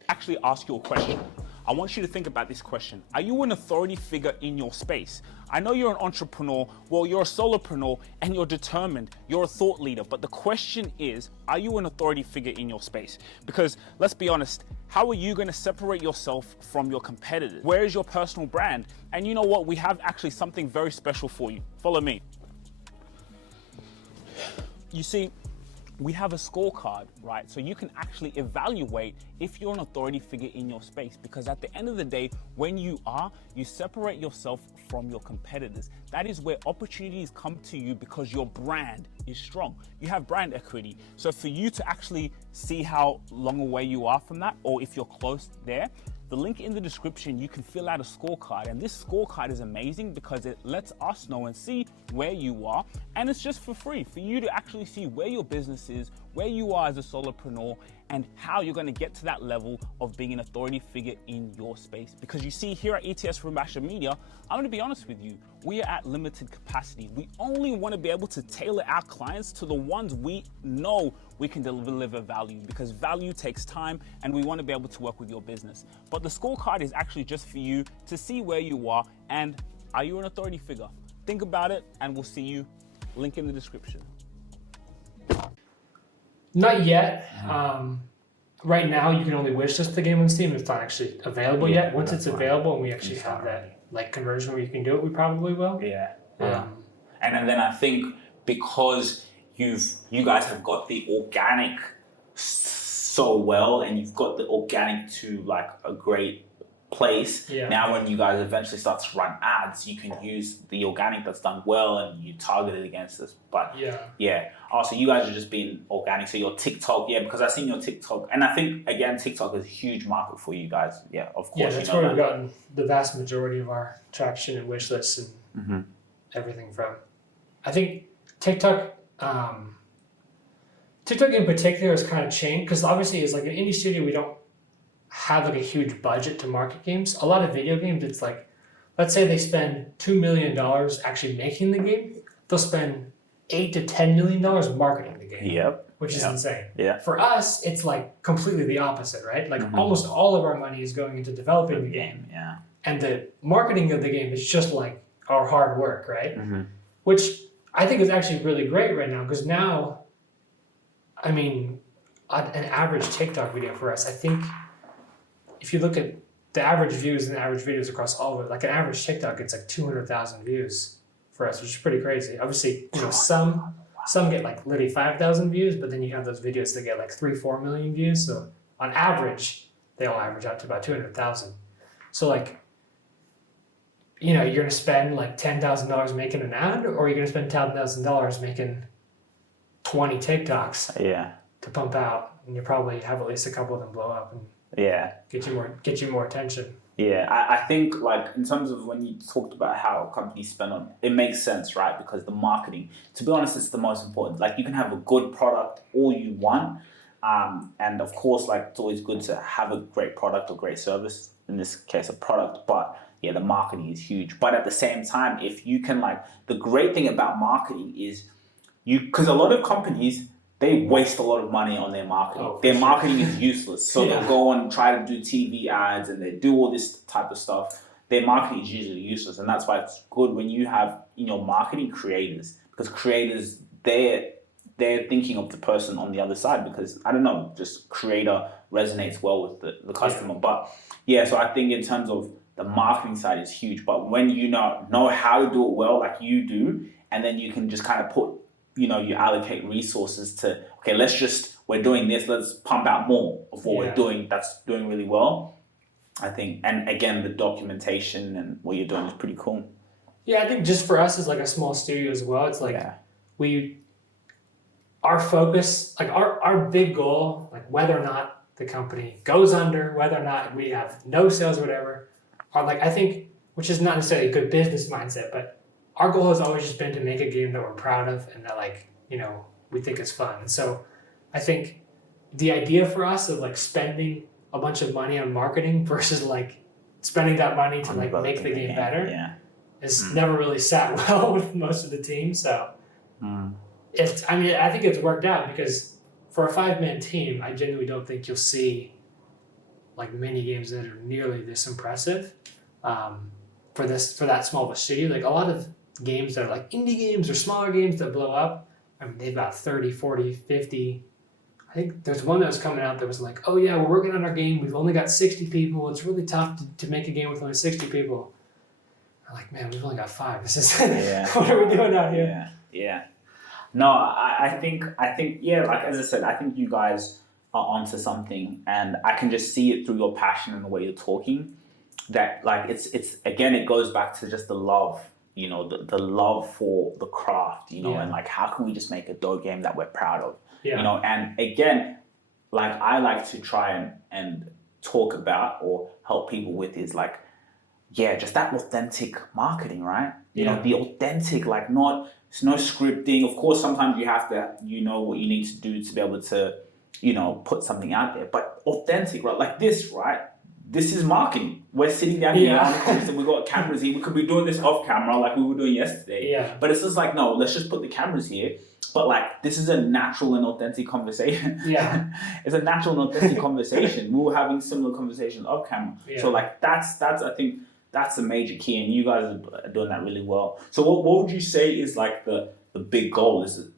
Actually ask you a question. I want you to think about this question. Are you an authority figure in your space? I know you're an entrepreneur, well, you're a solopreneur, and you're determined, you're a thought leader, but the question is, are you an authority figure in your space? Because let's be honest, how are you going to separate yourself from your competitors? Where is your personal brand? And you know what? We have actually something very special for you. Follow me. You see, we have a scorecard, right? So you can actually evaluate if you're an authority figure in your space, because at the end of the day, when you separate yourself from your competitors. That is where opportunities come to you because your brand is strong. You have brand equity. So for you to actually see how long away you are from that, or if you're close there, the link in the description, you can fill out a scorecard. And this scorecard is amazing because it lets us know and see where you are. And it's just for free for you to actually see where your business is, where you are as a solopreneur, and how you're going to get to that level of being an authority figure in your space. Because you see, here at ETS Rubasha Media, I'm going to be honest with you, we are at limited capacity. We only want to be able to tailor our clients to the ones we know we can deliver value, because value takes time and we want to be able to work with your business. But the scorecard is actually just for you to see where you are and are you an authority figure? Think about it and we'll see you. Link in the description. Not yet. Right now, you can only wish list the game on Steam. It's not actually available yet. Once it's available and we actually have that like conversion where you can do it, we probably will. Yeah. And then I think because you guys have got the organic so well, and you've got the organic to like a great place. Yeah. Now when you guys eventually start to run ads, you can use the organic that's done well and you target it against this. But also you guys are just being organic. So your TikTok, because I've seen your TikTok, and I think again TikTok is a huge market for you guys. Yeah, of course. Yeah, that's where we've gotten the vast majority of our traction and wish lists and everything from. I think TikTok in particular is kind of changed because obviously as like an indie studio we don't have like a huge budget to market games. A lot of video games, it's like, let's say they spend $2 million actually making the game, they'll spend $8 to $10 million marketing the game. Which is insane. For us, it's like completely the opposite, right? Like almost all of our money is going into developing the game. And the marketing of the game is just like our hard work, right? Which I think is actually really great right now because now, I mean, an average TikTok video for us, I think if you look at the average views and the average videos across all of it, like an average TikTok, it's like 200,000 views for us, which is pretty crazy. Obviously, you know, some Some get like literally 5,000 views, but then you have those videos that get like 3-4 million views. So on average, they all average out to about 200,000. So like, you know, you're gonna spend like $10,000 making an ad, or you're gonna spend $10,000 making 20 TikToks Yeah. to pump out, and you probably have at least a couple of them blow up and Yeah. get you more attention. Yeah, I think like in terms of when you talked about how companies spend on it makes sense, right? Because the marketing, to be honest, it's the most important. Like you can have a good product all you want, and of course, like it's always good to have a great product or great service. In this case, a product, but yeah, the marketing is huge. But at the same time, if you can like the great thing about marketing is because a lot of companies, they waste a lot of money on their marketing. Oh, their sure. marketing is useless. So Yeah. they'll go and try to do TV ads and they do all this type of stuff. Their marketing is usually useless. And that's why it's good when you have in your marketing creators, because creators, they're thinking of the person on the other side, because I don't know, just creator resonates well with the customer. Yeah. But yeah, so I think in terms of the marketing side is huge. But when you know how to do it well, like you do, and then you can just kind of put, you allocate resources to, okay, we're doing this, let's pump out more of what we're doing that's doing really well. I think, and again, the documentation and what you're doing is pretty cool. Yeah, I think just for us as like a small studio as well, it's like our focus, like our big goal, like whether or not the company goes under, whether or not we have no sales or whatever, are like, I think, which is not necessarily a good business mindset, but our goal has always just been to make a game that we're proud of and that like, we think is fun. And so I think the idea for us of like spending a bunch of money on marketing versus like spending that money to like make the game better has never really sat well with most of the team. So I think it's worked out, because for a 5-man team, I genuinely don't think you'll see like mini games that are nearly this impressive for that small of a studio. Like a lot of games that are like indie games or smaller games that blow up, I mean, they've got 30, 40, 50. I think there's one that was coming out that was like, oh yeah, we're working on our game. We've only got 60 people. It's really tough to make a game with only 60 people. I'm like, man, we've only got 5. This is what are we doing out here? Yeah. No, I think, yeah, like as I said, I think you guys are onto something, and I can just see it through your passion and the way you're talking, that like it's again, it goes back to just the love, the love for the craft, and like how can we just make a dope game that we're proud of, and again, like I like to try and talk about or help people with is like, just that authentic marketing, right? The authentic, like it's no scripting. Of course, sometimes you have to, what you need to do to be able to, put something out there, but authentic, right? Like this, right? This is marketing. We're sitting down here on the conference and we've got cameras here. We could be doing this off camera like we were doing yesterday. Yeah. But it's just like, no, let's just put the cameras here. But like, this is a natural and authentic conversation. Yeah. It's a natural and authentic conversation. We were having similar conversations off camera. Yeah. So like, that's I think, that's a major key, and you guys are doing that really well. So what would you say is like the big goal? Is it,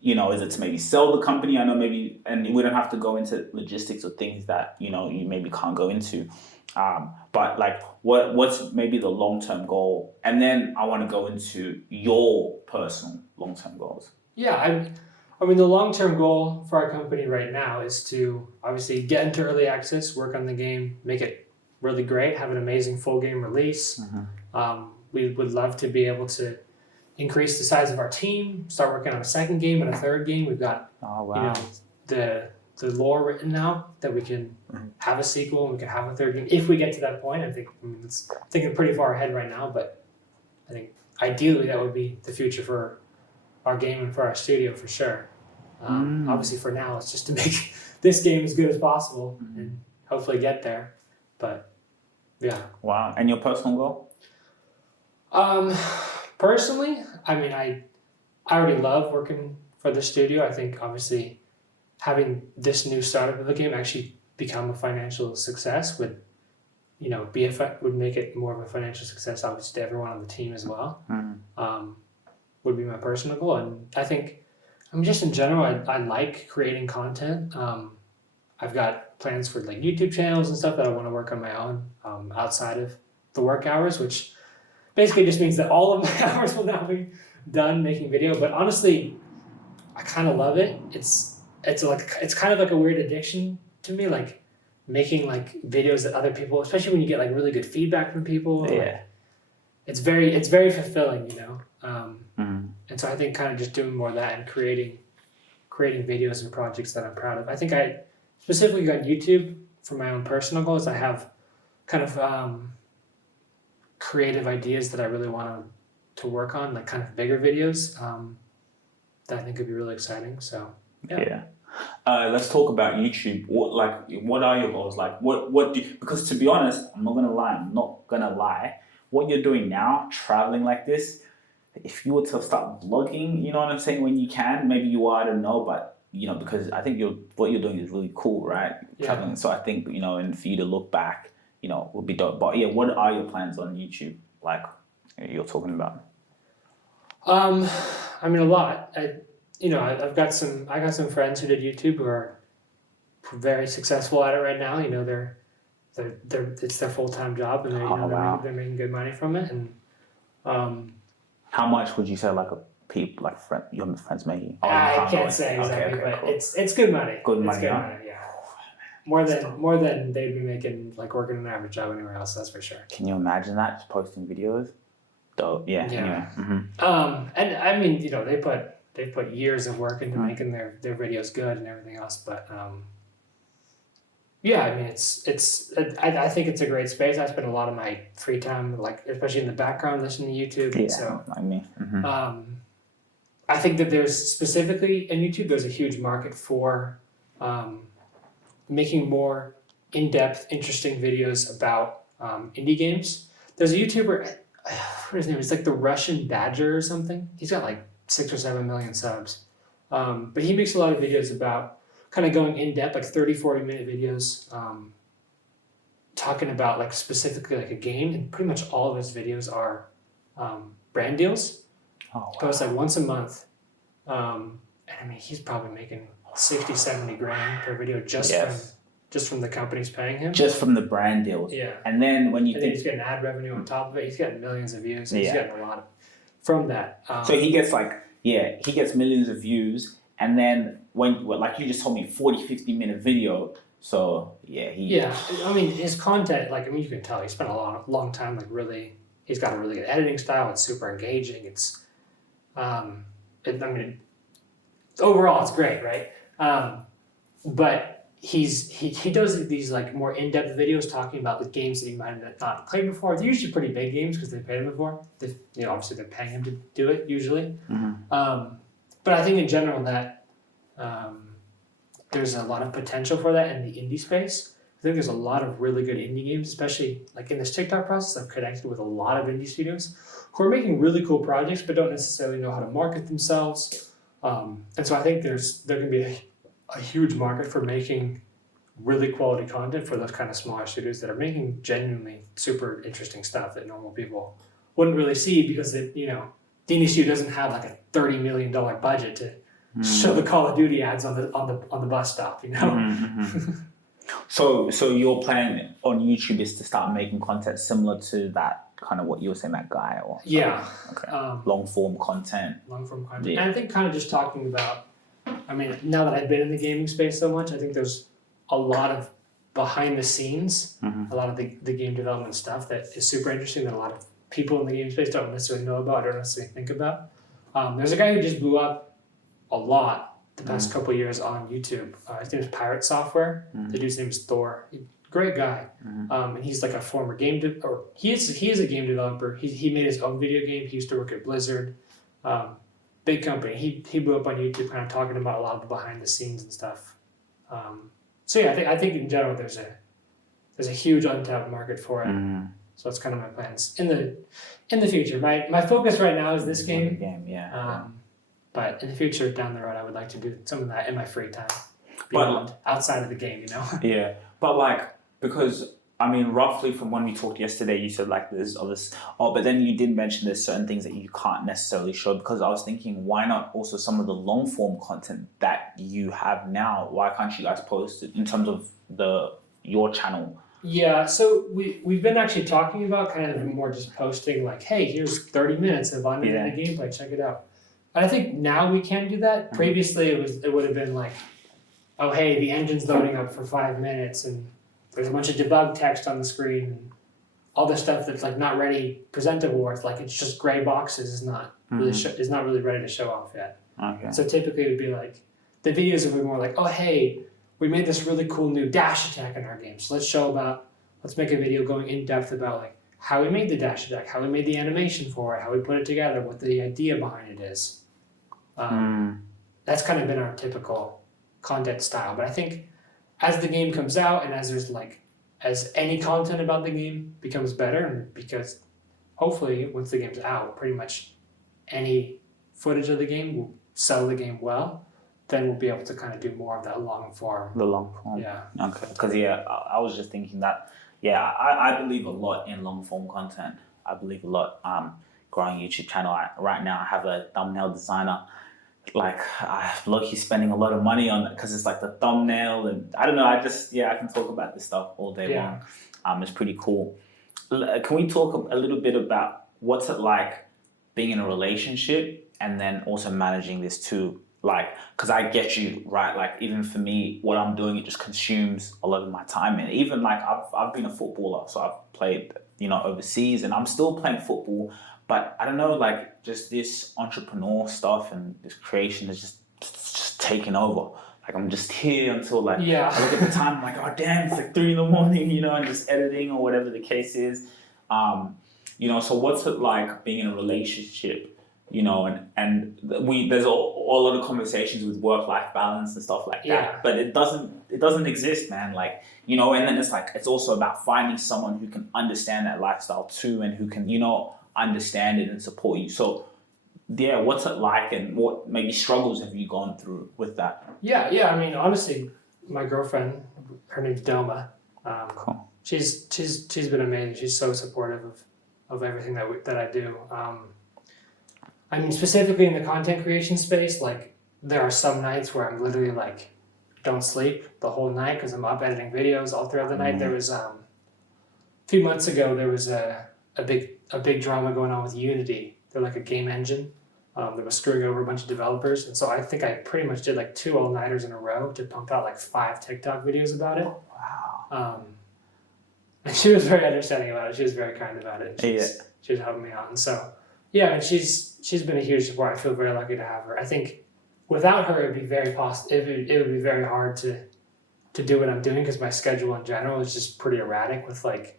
is it to maybe sell the company? I know maybe, and we don't have to go into logistics or things that, you maybe can't go into. But like, what's maybe the long-term goal? And then I want to go into your personal long-term goals. Yeah, I mean, the long-term goal for our company right now is to obviously get into early access, work on the game, make it really great, have an amazing full game release. We would love to be able to increase the size of our team, start working on a second game and a third game. We've got the lore written out that we can have a sequel and we can have a third game if we get to that point. I think it's thinking pretty far ahead right now, but I think ideally that would be the future for our game and for our studio for sure. Obviously for now it's just to make this game as good as possible and hopefully get there. But yeah. Wow. And your personal goal? Personally, I mean, I already love working for the studio. I think obviously having this new startup of the game actually become a financial success would, would make it more of a financial success, obviously, to everyone on the team as well. Would be my personal goal. And I think, just in general, I like creating content. I've got plans for like YouTube channels and stuff that I want to work on my own outside of the work hours, which basically just means that all of my hours will now be done making video. But honestly, I kind of love it. It's kind of like a weird addiction to me, like making like videos that other people, especially when you get like really good feedback from people. Yeah. Like, it's very fulfilling, you know. And so I think kind of just doing more of that and creating videos and projects that I'm proud of. I think I specifically got YouTube for my own personal goals. I have kind of creative ideas that I really want to work on, like kind of bigger videos that I think could be really exciting. So yeah. Let's talk about YouTube. What are your goals? Like what do you, because to be honest, I'm not gonna lie. What you're doing now, traveling like this, if you were to start vlogging, you know what I'm saying, when you can, maybe you are, I don't know, but you know, because I think what you're doing is really cool, right? Traveling. So I think, you know, and for you to look back, you know, would be dope. But yeah, what are your plans on YouTube? Like you're talking about? I mean, a lot. I got some friends who did YouTube who are very successful at it right now. You know, they're it's their full-time job, and they're making good money from it. And how much would you say your friends making? I can't say exactly, but cool. It's good money. Good money, yeah. More than they'd be making like working an average job anywhere else. That's for sure. Can you imagine that, just posting videos? Dope. Yeah. Anyway. And I mean, you know, they put years of work into making their videos good and everything else, but yeah, I mean, I think it's a great space. I spend a lot of my free time, like especially in the background, listening to YouTube. Yeah, so like me. I think that there's specifically in YouTube, there's a huge market for making more in-depth, interesting videos about indie games. There's a YouTuber, what his name is, like the Russian Badger or something. He's got like 6 or 7 million subs, but he makes a lot of videos about kind of going in depth, like 30-40 minute videos, talking about like specifically like a game, and pretty much all of his videos are brand deals. Oh, wow. He posts like once a month, and I mean he's probably making 60-70 grand per video just from the companies paying him. Just from the brand deals. Yeah. And then when you think he's getting ad revenue on top of it, he's getting millions of views. And he's getting a lot of from that. So he gets he gets millions of views, and then when like you just told me 40-50 minute video. So I mean his content, like I mean you can tell he spent a long time like really. He's got a really good editing style. It's super engaging. It's overall it's great, right? But he does these like more in-depth videos talking about the games that he might have not played before. They're usually pretty big games because they paid him before. Obviously they're paying him to do it usually. But I think in general that there's a lot of potential for that in the indie space. I think there's a lot of really good indie games, especially like in this TikTok process. I've connected with a lot of indie studios who are making really cool projects, but don't necessarily know how to market themselves. And so I think there can be a huge market for making really quality content for those kind of smaller studios that are making genuinely super interesting stuff that normal people wouldn't really see because the indie studio doesn't have like a $30 million budget to show the Call of Duty ads on the bus stop, you know. So your plan on YouTube is to start making content similar to that kind of what you were saying, that guy, or long form content. And I think kind of just talking about, I mean, now that I've been in the gaming space so much, I think there's a lot of behind the scenes, a lot of the game development stuff that is super interesting that a lot of people in the game space don't necessarily know about, don't necessarily think about. There's a guy who just blew up a lot the past couple of years on YouTube. His name is Pirate Software. The dude's name is Thor. Great guy. And he's like a former he is a game developer. He made his own video game. He used to work at Blizzard. Big company. He blew up on YouTube kind of talking about a lot of the behind the scenes and stuff. So yeah, I think in general there's a huge untapped market for it. So that's kind of my plans in the future. My focus right now is this game. But in the future, down the road, I would like to do some of that in my free time, outside of the game, you know. Yeah, but like because I mean, roughly from when we talked yesterday, you said like there's all this. Oh, but then you did mention there's certain things that you can't necessarily show because I was thinking, why not also some of the long form content that you have now? Why can't you guys post it in terms of your channel? Yeah, so we've been actually talking about kind of more just posting like, hey, here's 30 minutes of unedited gameplay, check it out. And I think now we can do that. Previously, it would have been like, oh hey, the engine's loading up for 5 minutes, and there's a bunch of debug text on the screen, and all this stuff that's like not ready, presentable, or it's just gray boxes is not really is not really ready to show off yet. Okay. So typically it would be like the videos would be more like, oh hey, we made this really cool new dash attack in our game, so let's make a video going in depth about like how we made the dash attack, how we made the animation for it, how we put it together, what the idea behind it is. That's kind of been our typical content style. But I think as the game comes out and as any content about the game becomes better, and because hopefully once the game's out, pretty much any footage of the game will sell the game well, then we'll be able to kind of do more of that long form. The long form. Yeah. Okay. Because I was just thinking that, I believe a lot in long form content. I believe a lot. Growing YouTube channel. Right now I have a thumbnail designer. Like I'm low-key spending a lot of money on it because it's like the thumbnail, and I don't know. I can talk about this stuff all day long. It's pretty cool. Can we talk a little bit about what's it like being in a relationship and then also managing this too? Like, because I get you, right? Like, even for me, what I'm doing, it just consumes a lot of my time. And even like, I've been a footballer, so I've played, overseas, and I'm still playing football. But I don't know, like, just this entrepreneur stuff and this creation is just taking over. Like, I'm just here until like, I look at the time, I'm like, oh damn, it's like 3 a.m, and just editing or whatever the case is. So what's it like being in a relationship? And there's a lot of conversations with work-life balance and stuff like that, but it doesn't exist, man. Like, and then it's also about finding someone who can understand that lifestyle too, and who can, understand it and support you. So what's it like, and what maybe struggles have you gone through with that? I mean, honestly, my girlfriend, her name's Doma. Cool. She's been amazing. She's so supportive of everything that I do. I mean, specifically in the content creation space, like there are some nights where I'm literally like don't sleep the whole night because I'm up editing videos all throughout the night. There was a few months ago, there was a big drama going on with Unity. They're like a game engine that was screwing over a bunch of developers, and so I think I pretty much did like 2 all-nighters in a row to pump out like 5 TikTok videos about it. Wow. And she was very understanding about it. She was very kind about it. She was helping me out, and so. Yeah, and she's been a huge support. I feel very lucky to have her. I think without her, it would be very hard to do what I'm doing because my schedule in general is just pretty erratic. With like,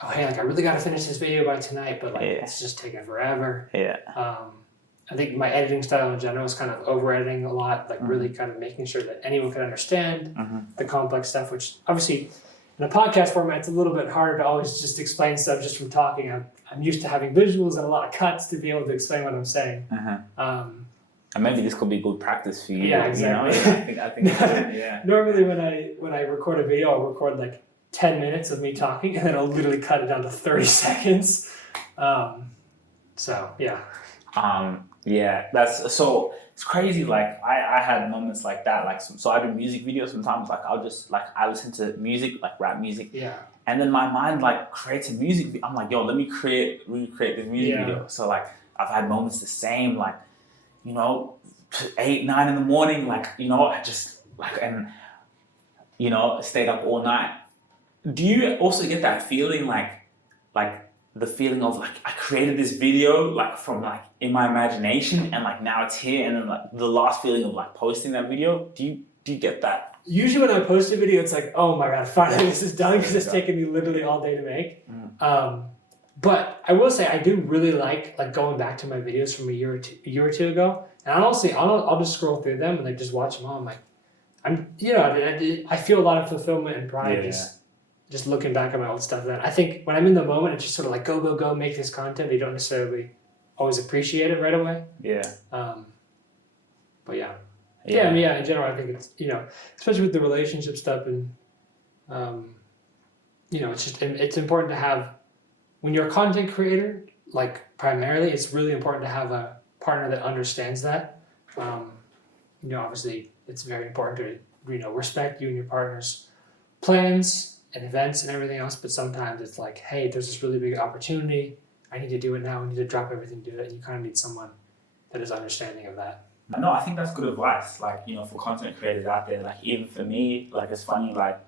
oh hey, like I really got to finish this video by tonight, but like it's just taking forever. I think my editing style in general is kind of over editing a lot, like really kind of making sure that anyone can understand the complex stuff. Which obviously, in a podcast format, it's a little bit harder to always just explain stuff just from talking. I'm used to having visuals and a lot of cuts to be able to explain what I'm saying. And maybe this could be good practice for you. Yeah, exactly. I think Normally when I record a video, I'll record like 10 minutes of me talking, and then I'll literally cut it down to 30 seconds. It's crazy. Like I had moments like that. Like so I do music videos sometimes. Like I'll just I listen to music, like rap music. Yeah. And then my mind like creates a music. I'm like, yo, let me recreate this music video. So like I've had moments the same, like 8, 9 in the morning. Like I just stayed up all night. Do you also get that feeling like the feeling of like I created this video like from like in my imagination, and like now it's here, and then like the last feeling of like posting that video? Do you get that? Usually when I post a video, it's like, oh my god, finally this is done, because it's taken me literally all day to make. But I will say I do really like going back to my videos from a year or two ago, and honestly I'll just scroll through them and like just watch them all. I'm like, I feel a lot of fulfillment and pride just looking back at my old stuff. That I think when I'm in the moment, it's just sort of like go make this content. You don't necessarily always appreciate it right away. But in general, I think it's especially with the relationship stuff, and it's important to have, when you're a content creator, like primarily, it's really important to have a partner that understands that. Obviously, it's very important to respect you and your partner's plans and events and everything else, but sometimes it's like, hey, there's this really big opportunity, I need to do it now, I need to drop everything to do it, and you kind of need someone that is understanding of that. No, I think that's good advice. Like, you know, for content creators out there, like even for me, like it's funny, like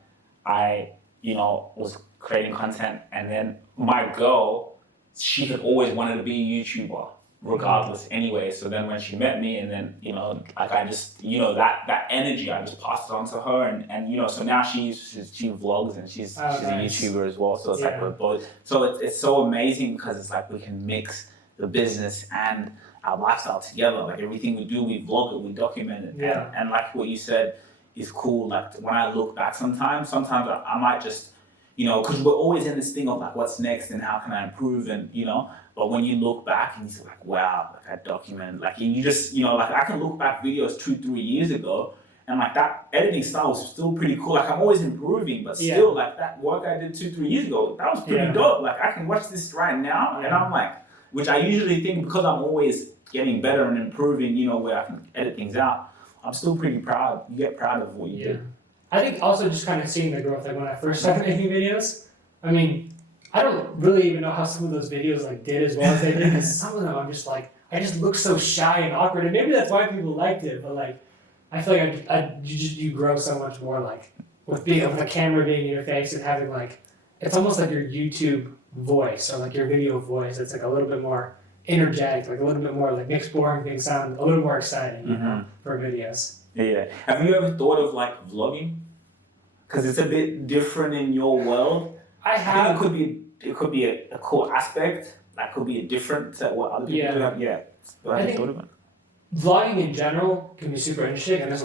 I, you know, was creating content and then my girl, she had always wanted to be a YouTuber regardless anyway. So then when she met me and then, you know, like I just, you know, that energy, I just passed it on to her and you know, so now she vlogs and she's nice. a YouTuber as well. So it's like Yeah. we're both, so it's so amazing because it's like we can mix the business and our lifestyle together. Like everything we do, we vlog it, we document it. Yeah. And like what you said is cool. Like when I look back sometimes I might just, you know, because we're always in this thing of like what's next and how can I improve and, you know, but when you look back and you're like, wow, like I document, like you just, you know, like I can look back videos 2-3 years ago and like that editing style was still pretty cool. Like I'm always improving, but still like that work I did 2-3 years ago, that was pretty dope. Like I can watch this right now and I'm like, which I usually think because I'm always getting better and improving, you know, where I can edit things out, I'm still pretty proud. You get proud of what you did. I think also just kind of seeing the growth, like when I first started making videos, I mean, I don't really even know how some of those videos like did as well as they did, because some of them I'm just like, I just look so shy and awkward, and maybe that's why people liked it, but like, I feel like you grow so much more like with the camera being in your face and having like, it's almost like your YouTube voice or like your video voice. It's like a little bit more energetic, like a little bit more like makes boring things sound a little more exciting, you know, for videos. Yeah. Have you ever thought of like vlogging? Because it's a bit different in your world. I I have. think it could be a cool aspect. That could be a different to what other people do have. Yeah. But I I think- thought of it. Vlogging in general can be super interesting, and there's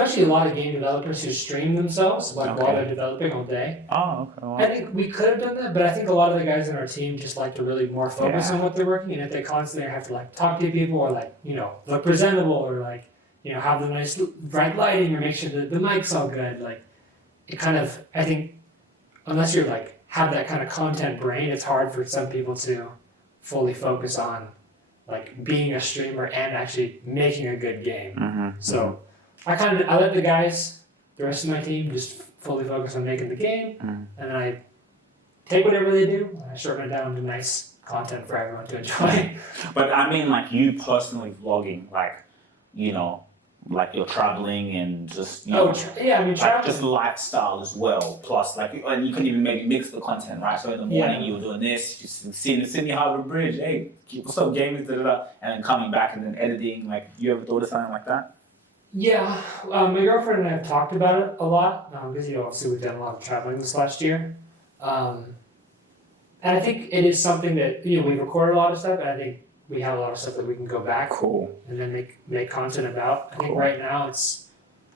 actually a lot of game developers who stream themselves while they're developing all day. Oh, okay. Wow. I think we could have done that, but I think a lot of the guys in our team just like to really more focus on what they're working, and if they constantly have to like talk to people or like, you know, look presentable or like, you know, have the nice bright lighting or make sure that the mic's all good, like it kind of, I think, unless you're like have that kind of content brain, it's hard for some people to fully focus on like being a streamer and actually making a good game. So I let the guys, the rest of my team, just fully focus on making the game, and then I take whatever they do and I shorten it down to nice content for everyone to enjoy. But I mean, like you personally vlogging, like, you know, like you're traveling and just, you know, like traveling. just lifestyle as well. Plus, like, and you can even maybe mix the content, right? So in the morning you were doing this, just seeing the Sydney Harbour Bridge, hey, what's up, gamers, da da da, and then coming back and then editing. Like, you ever thought of something like that? Yeah, my girlfriend and I have talked about it a lot because, you know, obviously we've done a lot of traveling this last year. And I think it is something that, you know, we record a lot of stuff, and I think we have a lot of stuff that we can go back and then make content about. I think right now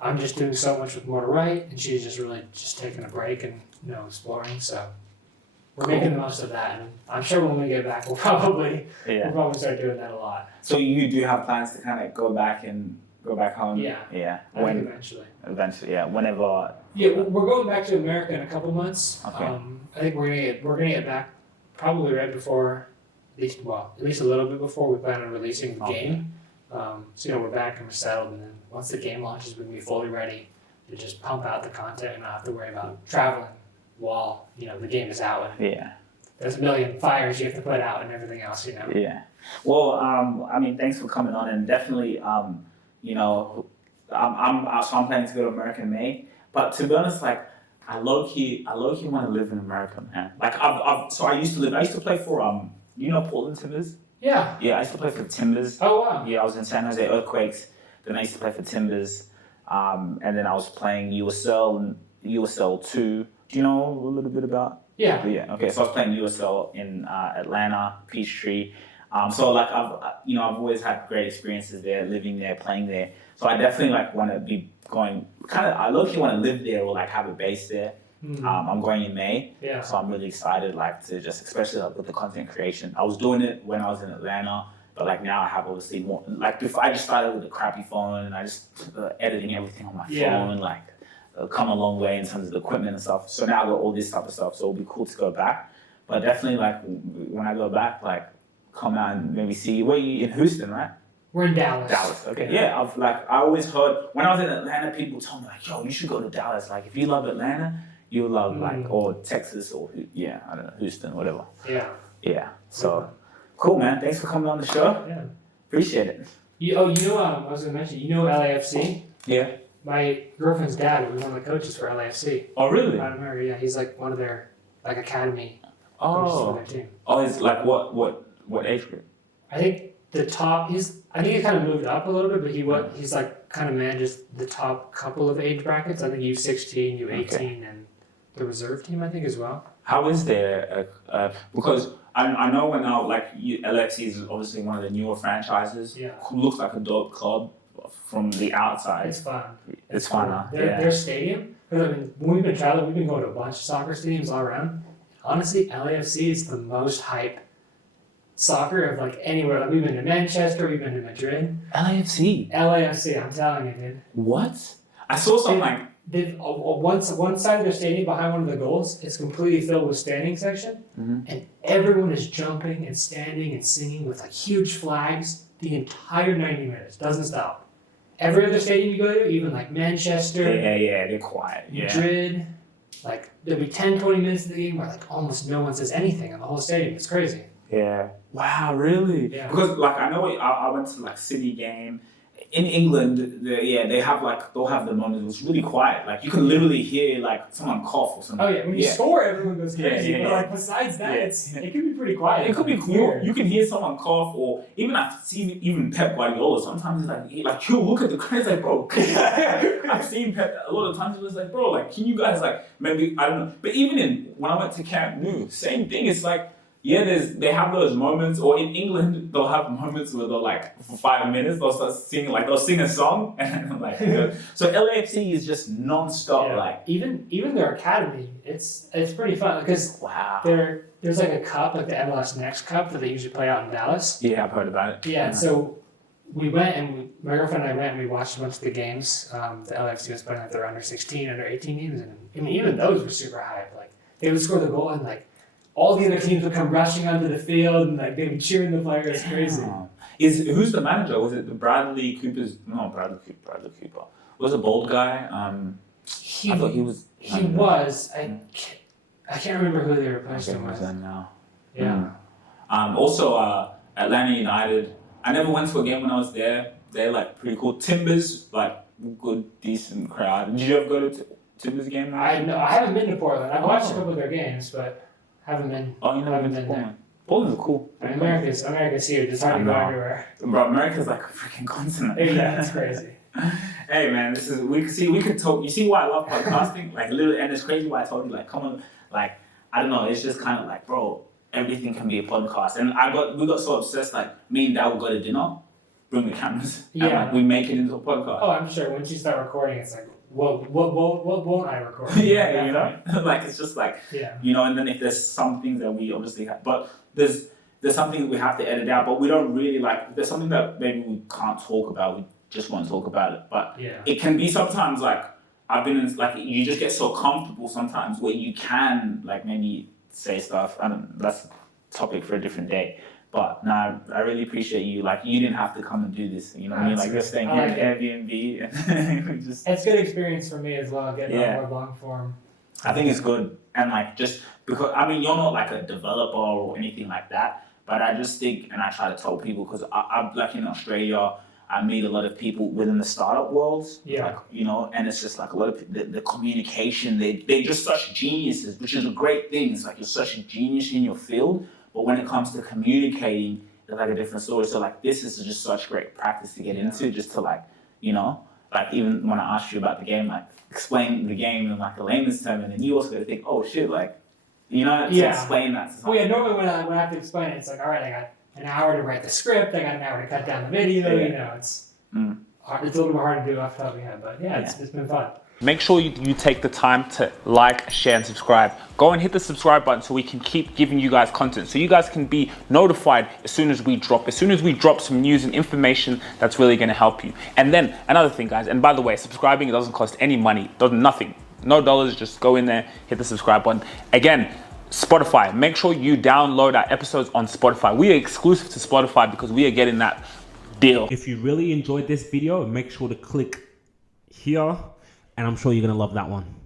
I'm just doing so much with more to write, and she's just really just taking a break and, you know, exploring. So we're making the most of that, and I'm sure when we get back, we'll probably start doing that a lot. So you do have plans to kind of go back home? Yeah. Yeah. I think eventually. Eventually, yeah. Whenever. Yeah, we're going back to America in a couple months. Okay. I think we're gonna get back probably right before, at least a little bit before we plan on releasing the game. So, you know, we're back and we're settled, and then once the game launches, we can be fully ready to just pump out the content and not have to worry about traveling while, you know, the game is out. And there's a million fires you have to put out and everything else, you know. Yeah. Well, I mean, thanks for coming on, and definitely, you know, I'm planning to go to America in May. But to be honest, like, I low key want to live in America, man. Like, I used to play for, you know, Portland Timbers? Yeah. Yeah, I used to play for Timbers. Oh, wow. Yeah, I was in San Jose Earthquakes. Then I used to play for Timbers. And then I was playing USL and USL 2. Do you know a little bit about? Yeah. Yeah. Okay, so I was playing USL in Atlanta, Peachtree. So like I've always had great experiences there, living there, playing there. So I definitely like want to be going. I low-key want to live there or like have a base there. I'm going in May, so I'm really excited, like to just, especially like with the content creation. I was doing it when I was in Atlanta, but like now I have obviously more. Like before, I just started with a crappy phone and I just editing everything on my phone, like come a long way in terms of the equipment and stuff. So now I got all this type of stuff, so it'll be cool to go back. But definitely like when I go back, like come out and maybe see. Where you in Houston, right? We're in Dallas. Dallas, okay. Yeah, I always heard when I was in Atlanta, people told me like, yo, you should go to Dallas. Like if you love Atlanta, you'll love like or Texas or I don't know, Houston, whatever. Yeah. Yeah. So cool, man. Thanks for coming on the show. Yeah. Appreciate it. You know, I was gonna mention, you know LAFC? Yeah. My girlfriend's dad was one of the coaches for LAFC. Oh, really? I remember, yeah, he's like one of their like academy coaches for Oh. their team. Oh, it's like what age group? I think the top, I think he kind of moved up a little bit, but he's like kind of manages the top couple of age brackets. I think U16, U18, and the reserve team, I think, as well. How is there? Because I know when LAFC is obviously one of the newer franchises. Yeah. Who looks like a dope club from the outside. It's fun. It's fun, huh? Their stadium, because I mean, when we've been traveling, we've been going to a bunch of soccer stadiums all around. Honestly, LAFC is the most hype soccer of like anywhere. Like we've been to Manchester, we've been to Madrid. LAFC, I'm telling you, dude. What? I saw something like. One side of their stadium behind one of the goals is completely filled with standing section, and everyone is jumping and standing and singing with like huge flags the entire 90 minutes. Doesn't stop. Every other stadium you go to, even like Manchester, Yeah, they're quiet. Madrid, like there'll be 10, 20 minutes of the game where like almost no one says anything in the whole stadium. It's crazy. Yeah. Wow, really? Yeah. Because like I know I went to like City game. In England, they'll have the moments. It was really quiet. Like you can literally hear like someone cough or something. Oh yeah, when you score, everyone goes crazy. Yeah. But like besides that, it can be pretty quiet. It could be cool. You can hear someone cough, or even I've seen even Pep Guardiola. Sometimes he's like he'll look at the crowd like, bro. I've seen Pep a lot of times. It was like, bro, like can you guys like maybe I don't know. But even when I went to Camp Nou, same thing. It's like. Yeah, they have those moments, or in England they'll have moments where they'll like for 5 minutes they'll start singing they'll sing a song and like so LAFC is just non-stop like even their academy it's pretty fun because there's like a cup like the MLS Next Cup that they usually play out in Dallas. Yeah, I've heard about it. Yeah, so we went and my girlfriend and I went and we watched a bunch of the games. The LAFC was playing like their under 16, under 18 games, and I mean even those were super hype. Like they would score the goal and like. All the other teams would come rushing onto the field and like they'd be cheering the players. Crazy. Who's the manager? Was it the Bradley Cooper's? No, Bradley Cooper. Was a bald guy. I thought he was. He was. I can't remember who they replaced him with. Now. Yeah. Also, Atlanta United. I never went to a game when I was there. They're like pretty cool. Timbers, like good, decent crowd. Did you ever go to Timbers game? I haven't been to Portland. I've watched a couple of their games, but. Haven't been. Oh, you haven't been there. Portland's cool. I mean, America's huge. It's hard to go everywhere. Bro, America's like a freaking continent. Yeah, it's crazy. Hey man, we could talk. You see why I love podcasting? And it's crazy why I told you like, come on, like I don't know. It's just kind of like, bro, everything can be a podcast. And we got so obsessed. Like me and Dad would go to dinner, bring the cameras, and like, we make it into a podcast. Oh, I'm sure once you start recording, it's like. What won't I record? Yeah, you know, like it's just like, you know, and then if there's some things that we obviously have, but there's something that we have to edit out, but we don't really like, there's something that maybe we can't talk about, we just won't talk about it, but it can be sometimes like, I've been in, like, you just get so comfortable sometimes where you can like maybe say stuff, that's a topic for a different day. But no, I really appreciate you. Like, you didn't have to come and do this. You know what I mean? Like, you're staying here at Airbnb. And it's good experience for me as well, getting more long form. I think it's good. And, like, just because, I mean, you're not like a developer or anything like that. But I just think, and I try to tell people, because I'm like in Australia, I meet a lot of people within the startup world. Like, you know, and it's just like a lot of the communication, they're just such geniuses, which is a great thing. It's like you're such a genius in your field. But when it comes to communicating, it's like a different story. So like this is just such great practice to get into, just to like, you know, like even when I asked you about the game, like explain the game in like a layman's term, and then you also got to think, oh shit, like, you know, to explain that to someone. Well, yeah, normally when I have to explain it, it's like, all right, I got an hour to write the script, I got an hour to cut down the video, you know, it's hard, it's a little bit hard to do off the top of your head, but it's been fun. Make sure you take the time to like, share, and subscribe. Go and hit the subscribe button so we can keep giving you guys content. So you guys can be notified as soon as we drop some news and information that's really gonna help you. And then another thing, guys, and by the way, subscribing, it doesn't cost any money, nothing. No dollars, just go in there, hit the subscribe button. Again, Spotify, make sure you download our episodes on Spotify. We are exclusive to Spotify because we are getting that deal. If you really enjoyed this video, make sure to click here. And I'm sure you're going to love that one.